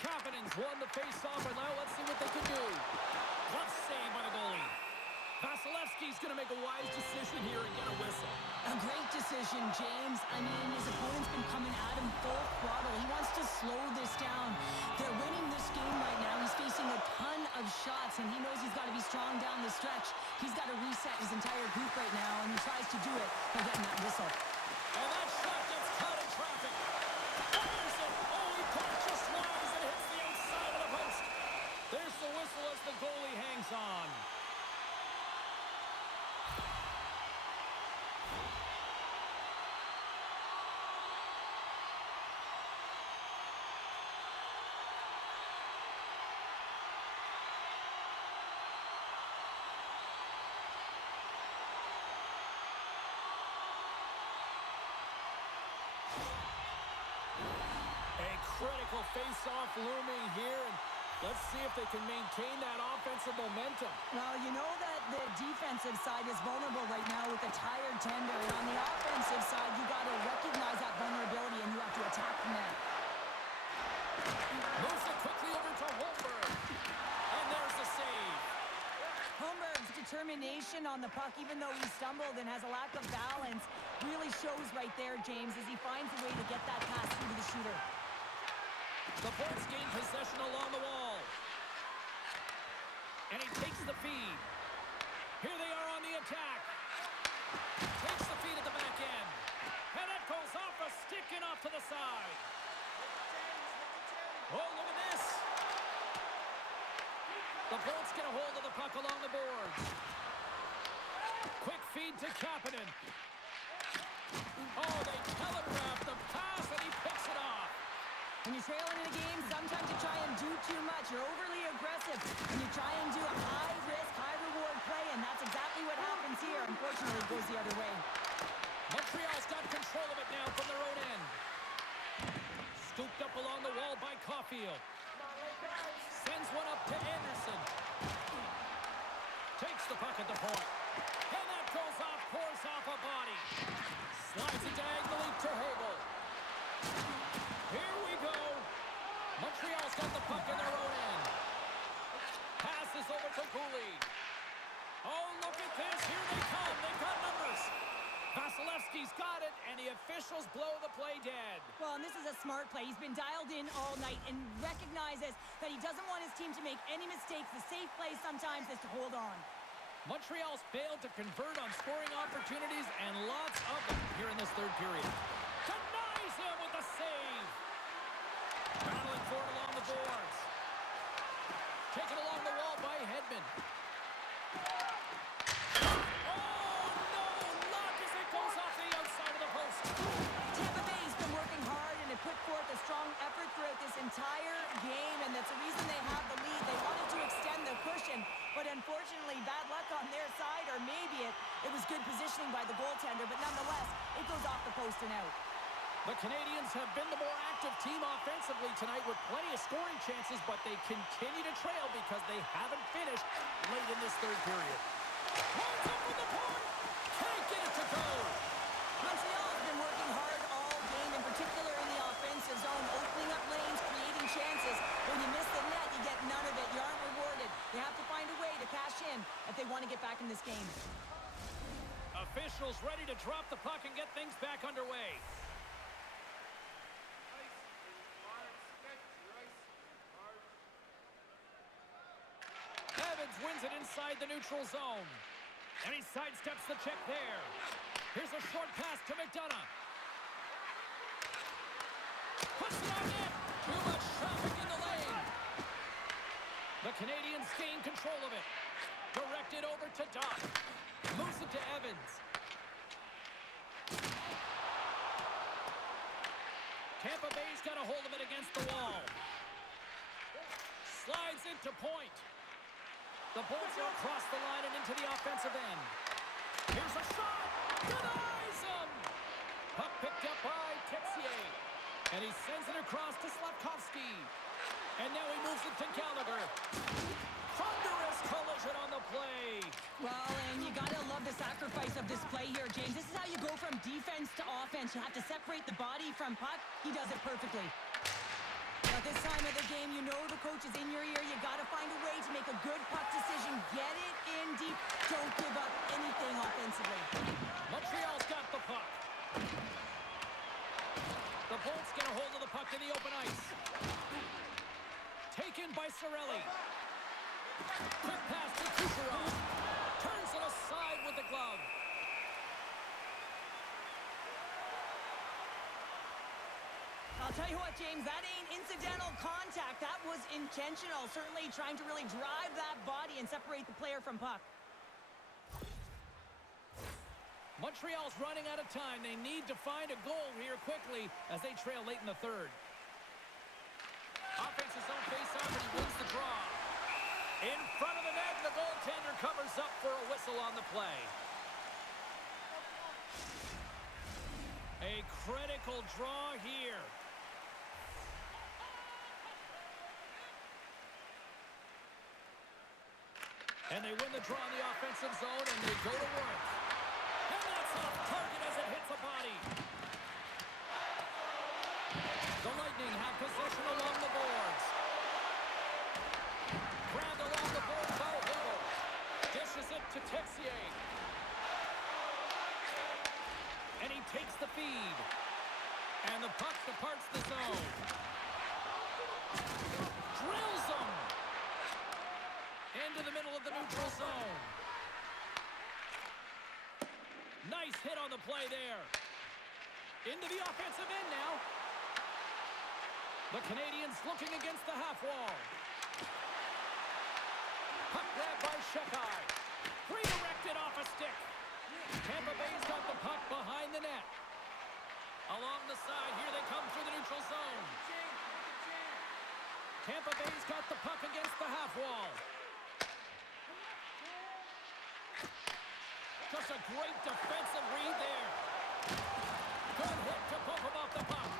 Kapanen's won the face-off, and now let's see what they can do. Glove save by the goalie. Vasilevsky's going to make a wise decision here and get a whistle. A great decision, James. I mean, his opponent's been coming at him full throttle. He wants to slow this down. They're winning this game right now. He's facing a ton of shots, and he knows he's got to be strong down the stretch. He's got to reset his entire group right now, and he tries to do it by getting that whistle. And that shot gets caught in traffic. Fires it. Oh, he caught just wide as it hits the outside of the post. There's the whistle as the goalie hangs on. Critical face-off looming here, and let's see if they can maintain that offensive momentum. Well, you know that the defensive side is vulnerable right now with a tired tender, and on the offensive side, you got to recognize that vulnerability, and you have to attack from that. Moves it quickly over to Holmberg, and there's the save. Holmberg's determination on the puck, even though he stumbled and has a lack of balance, really shows right there, James, as he finds a way to get that pass through to the shooter. The Bolts gain possession along the wall. And he takes the feed. Here they are on the attack. Takes the feed at the back end. And that goes off a stick and off to the side. Oh, look at this. The Bolts get a hold of the puck along the boards. Quick feed to Kapanen. Oh, they telegraph the pass, and he picks it off. When you're trailing in a game, sometimes you try and do too much. You're overly aggressive, and you try and do a high-risk, high-reward play, and that's exactly what happens here. Unfortunately, it goes the other way. Montreal's got control of it now from their own end. Scooped up along the wall by Caulfield. Sends one up to Anderson. To Takes the puck at the point. And that goes off, pours off a body. Slides it diagonally to Hagel. Here we go. Montreal's got the puck in their own end. Passes over to Cooley. Oh, look at this. Here they come. They've got numbers. Vasilevsky's got it, and the officials blow the play dead. Well, and this is a smart play. He's been dialed in all night and recognizes that he doesn't want his team to make any mistakes. The safe play sometimes is to hold on. Montreal's failed to convert on scoring opportunities, and lots of them here in this third period. Denies him with the save. Battling for it along the boards. Taken along the wall by Hedman. Oh, no! Lock as it goes off the outside of the post. Tampa Bay's been working hard and have put forth a strong effort throughout this entire game, and that's the reason they have the lead. They wanted to extend the cushion, but unfortunately, bad luck on their side, or maybe it was good positioning by the goaltender, but nonetheless, it goes off the post and out. The Canadiens have been the more active team offensively tonight with plenty of scoring chances, but they continue to trail because they haven't finished late in this third period. Holds up with the point! Can't get it to go! Montreal has been working hard all game, in particular in the offensive zone, opening up lanes, creating chances. When you miss the net, you get none of it. You aren't rewarded. They have to find a way to cash in if they want to get back in this game. Officials ready to drop the puck and get things back underway. Evans wins it inside the neutral zone. And he sidesteps the check there. Here's a short pass to McDonough. Puts it on net. Too much traffic in the lane. The Canadiens gain control of it. Directed over to Doc. Moves it to Evans. Tampa Bay's got a hold of it against the wall. Slides into point. The Bolts are across the line and into the offensive end. Here's a shot. Denies him. Puck picked up by Texier. And he sends it across to Slavkovsky. And now he moves it to Gallagher. Thunderous collision on the play. Well, and you got to love the sacrifice of this play here, James. This is how you go from defense to offense. You have to separate the body from puck. He does it perfectly. At this time of the game, you know the coach is in your ear. You got to find a way to make a good puck decision. Get it in deep. Don't give up anything offensively. Montreal's got the puck. The Bolts get a hold of the puck in the open ice. Taken by Cirelli. Quick pass to Kucherov. Turns it aside with the glove. I'll tell you what, James, that ain't incidental contact. That was intentional. Certainly trying to really drive that body and separate the player from puck. Montreal's running out of time. They need to find a goal here quickly as they trail late in the third. Offense's own face-off, and he wins the draw. In front of the net, the goaltender covers up for a whistle on the play. A critical draw here. And they win the draw in the offensive zone, and they go to work. And that's off target as it hits a body. The Lightning have possession along the boards. Grabbed along the boards by Hagel. Dishes it to Texier. And he takes the feed. And the puck departs the zone. Drills him. Into the middle of the neutral zone. Nice hit on the play there. Into the offensive end now. The Canadiens looking against the half wall. Puck grab by Shekai. Redirected off a stick. Tampa Bay's got the puck behind the net. Along the side, here they come through the neutral zone. Tampa Bay's got the puck against the half wall. Just a great defensive read there. Good hit to poke him off the puck.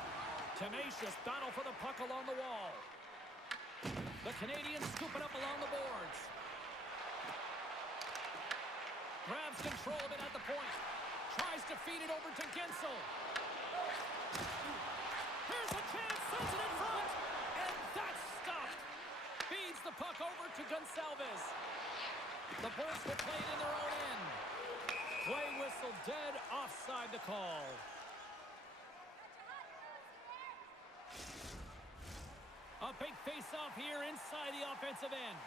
Tenacious battle for the puck along the wall. The Canadiens scoop it up along the boards. Grabs control of it at the point. Tries to feed it over to Gensel. Here's a chance. Sends it in front. And that's stopped. Feeds the puck over to Gonçalves. The Bulls will play it in their own end. Play whistle dead. Offside the call. A big face-off here inside the offensive end.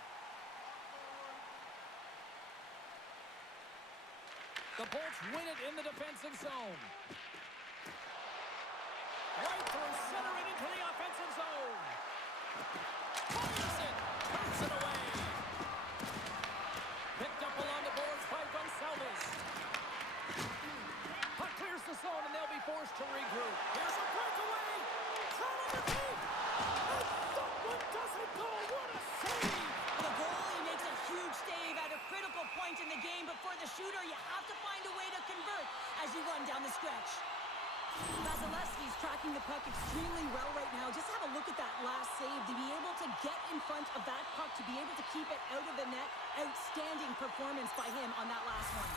The Bolts win it in the defensive zone. Right through center and into the offensive zone. Fires it. Turns it away. Picked up along the boards by Gonçalves. Puck clears the zone and they'll be forced to regroup. Here's a breakaway. Turn on the feet. And someone doesn't go. What a save. The goalie makes a huge save at a critical point in the game, but for the shooter, you have to find a way to convert as you run down the stretch. Vasilevsky's tracking the puck extremely well right now. Just have a look at that last save. To be able to get in front of that puck, to be able to keep it out of the net, outstanding performance by him on that last one.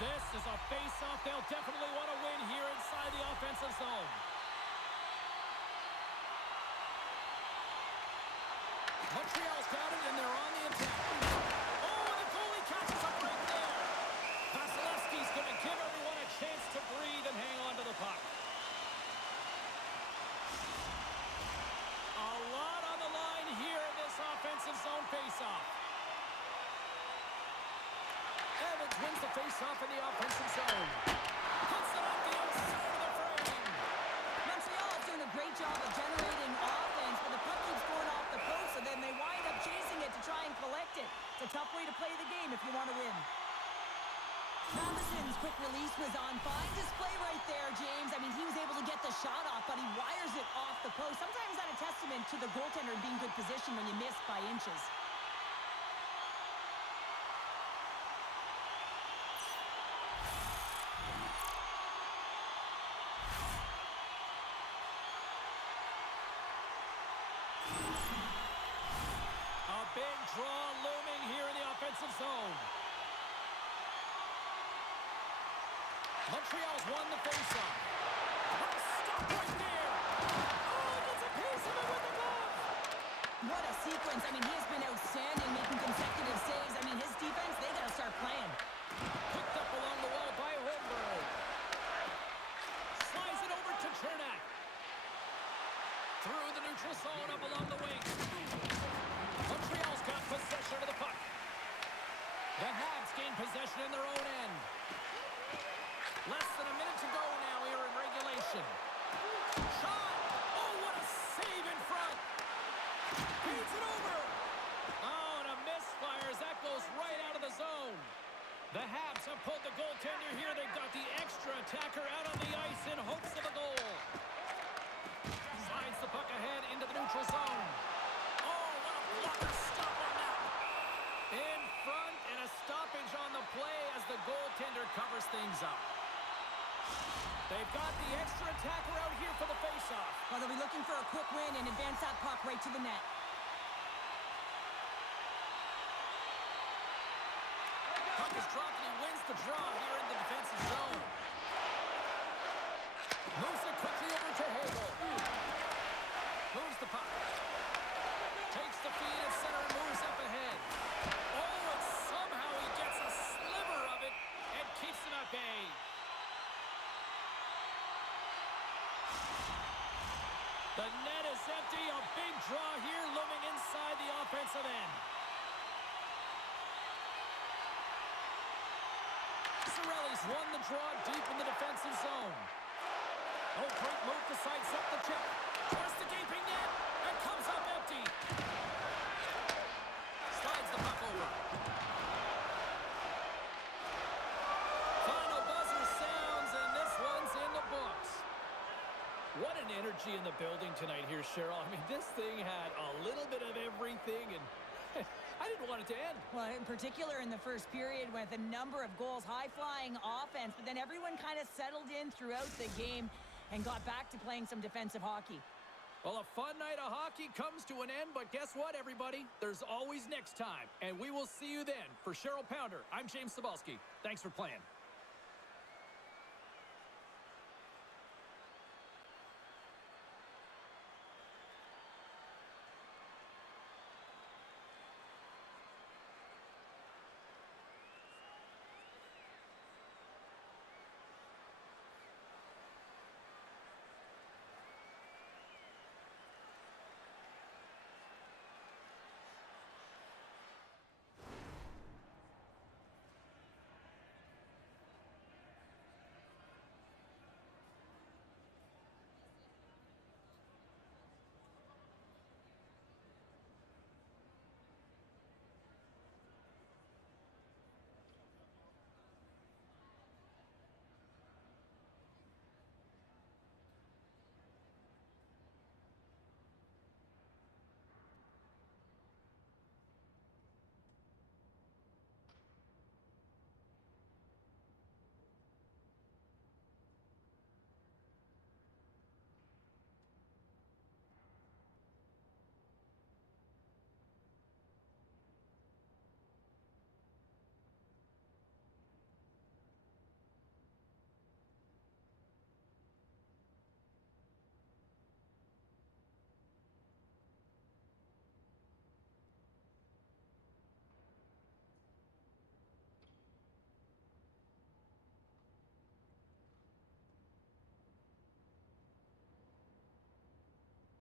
This is a face-off they'll definitely want to win here inside the offensive zone. Montreal's got it, and they're on the attack. Oh, and the goalie catches a break there. Vasilevsky's going to give everyone a chance to breathe and hang on to the puck. A lot on the line here in this offensive zone face-off. Evans wins the face-off in the offensive zone. Puts it off the outside of the frame. Montreal is doing a great job of generating offense, but the puck keeps going off the post, and then they wind up chasing it to try and collect it. It's a tough way to play the game if you want to win. Matheson's quick release was on. Fine display right there, James. I mean, he was able to get the shot off, but he wires it off the post. Sometimes that's a testament to the goaltender being good position when you miss by inches. A big draw looming here in the offensive zone. Montreal's won the faceoff. What a stop right there. Oh, gets a piece of it with the glove. What a sequence. I mean, he has been outstanding, making consecutive saves. I mean, his defense, they got to start playing. Picked up along the wall by Holmberg. Slides it over to Chernak. Through the neutral zone up along the wing. Montreal's got possession of the puck. The Habs gain possession in their own end. Less than a minute to go now here in regulation. Shot! Oh, what a save in front! Beats it over! Oh, and a misfire as that goes right out of the zone. The Habs have pulled the goaltender here. They've got the extra attacker out on the ice in hopes of a goal. Slides the puck ahead into the neutral zone. Oh, what a blocker stop on that. In front and a stoppage on the play as the goaltender covers things up. They've got the extra attacker out here for the faceoff. Well, they'll be looking for a quick win and advance that puck right to the net. Puck is dropped and he wins the draw here in the defensive zone. Moves it quickly over to Hagel. Moves the puck. Takes the feed at center and moves up ahead. Oh, and somehow he gets a sliver of it and keeps him at bay. The net is empty. A big draw here looming inside the offensive end. Cirelli's won the draw deep in the defensive zone. Oh, great move to sidestep the chip. Towards the gaping net and comes up empty. Slides the puck over. Final buzzer sounds, and this one's in the books. What an energy in the building tonight here, Cheryl. I mean, this thing had a little bit of everything, and I didn't want it to end. Well, in particular in the first period with a number of goals, high-flying offense, but then everyone kind of settled in throughout the game and got back to playing some defensive hockey. Well, a fun night of hockey comes to an end, but guess what, everybody? There's always next time, and we will see you then. For Cheryl Pounder, I'm James Cebulski. Thanks for playing.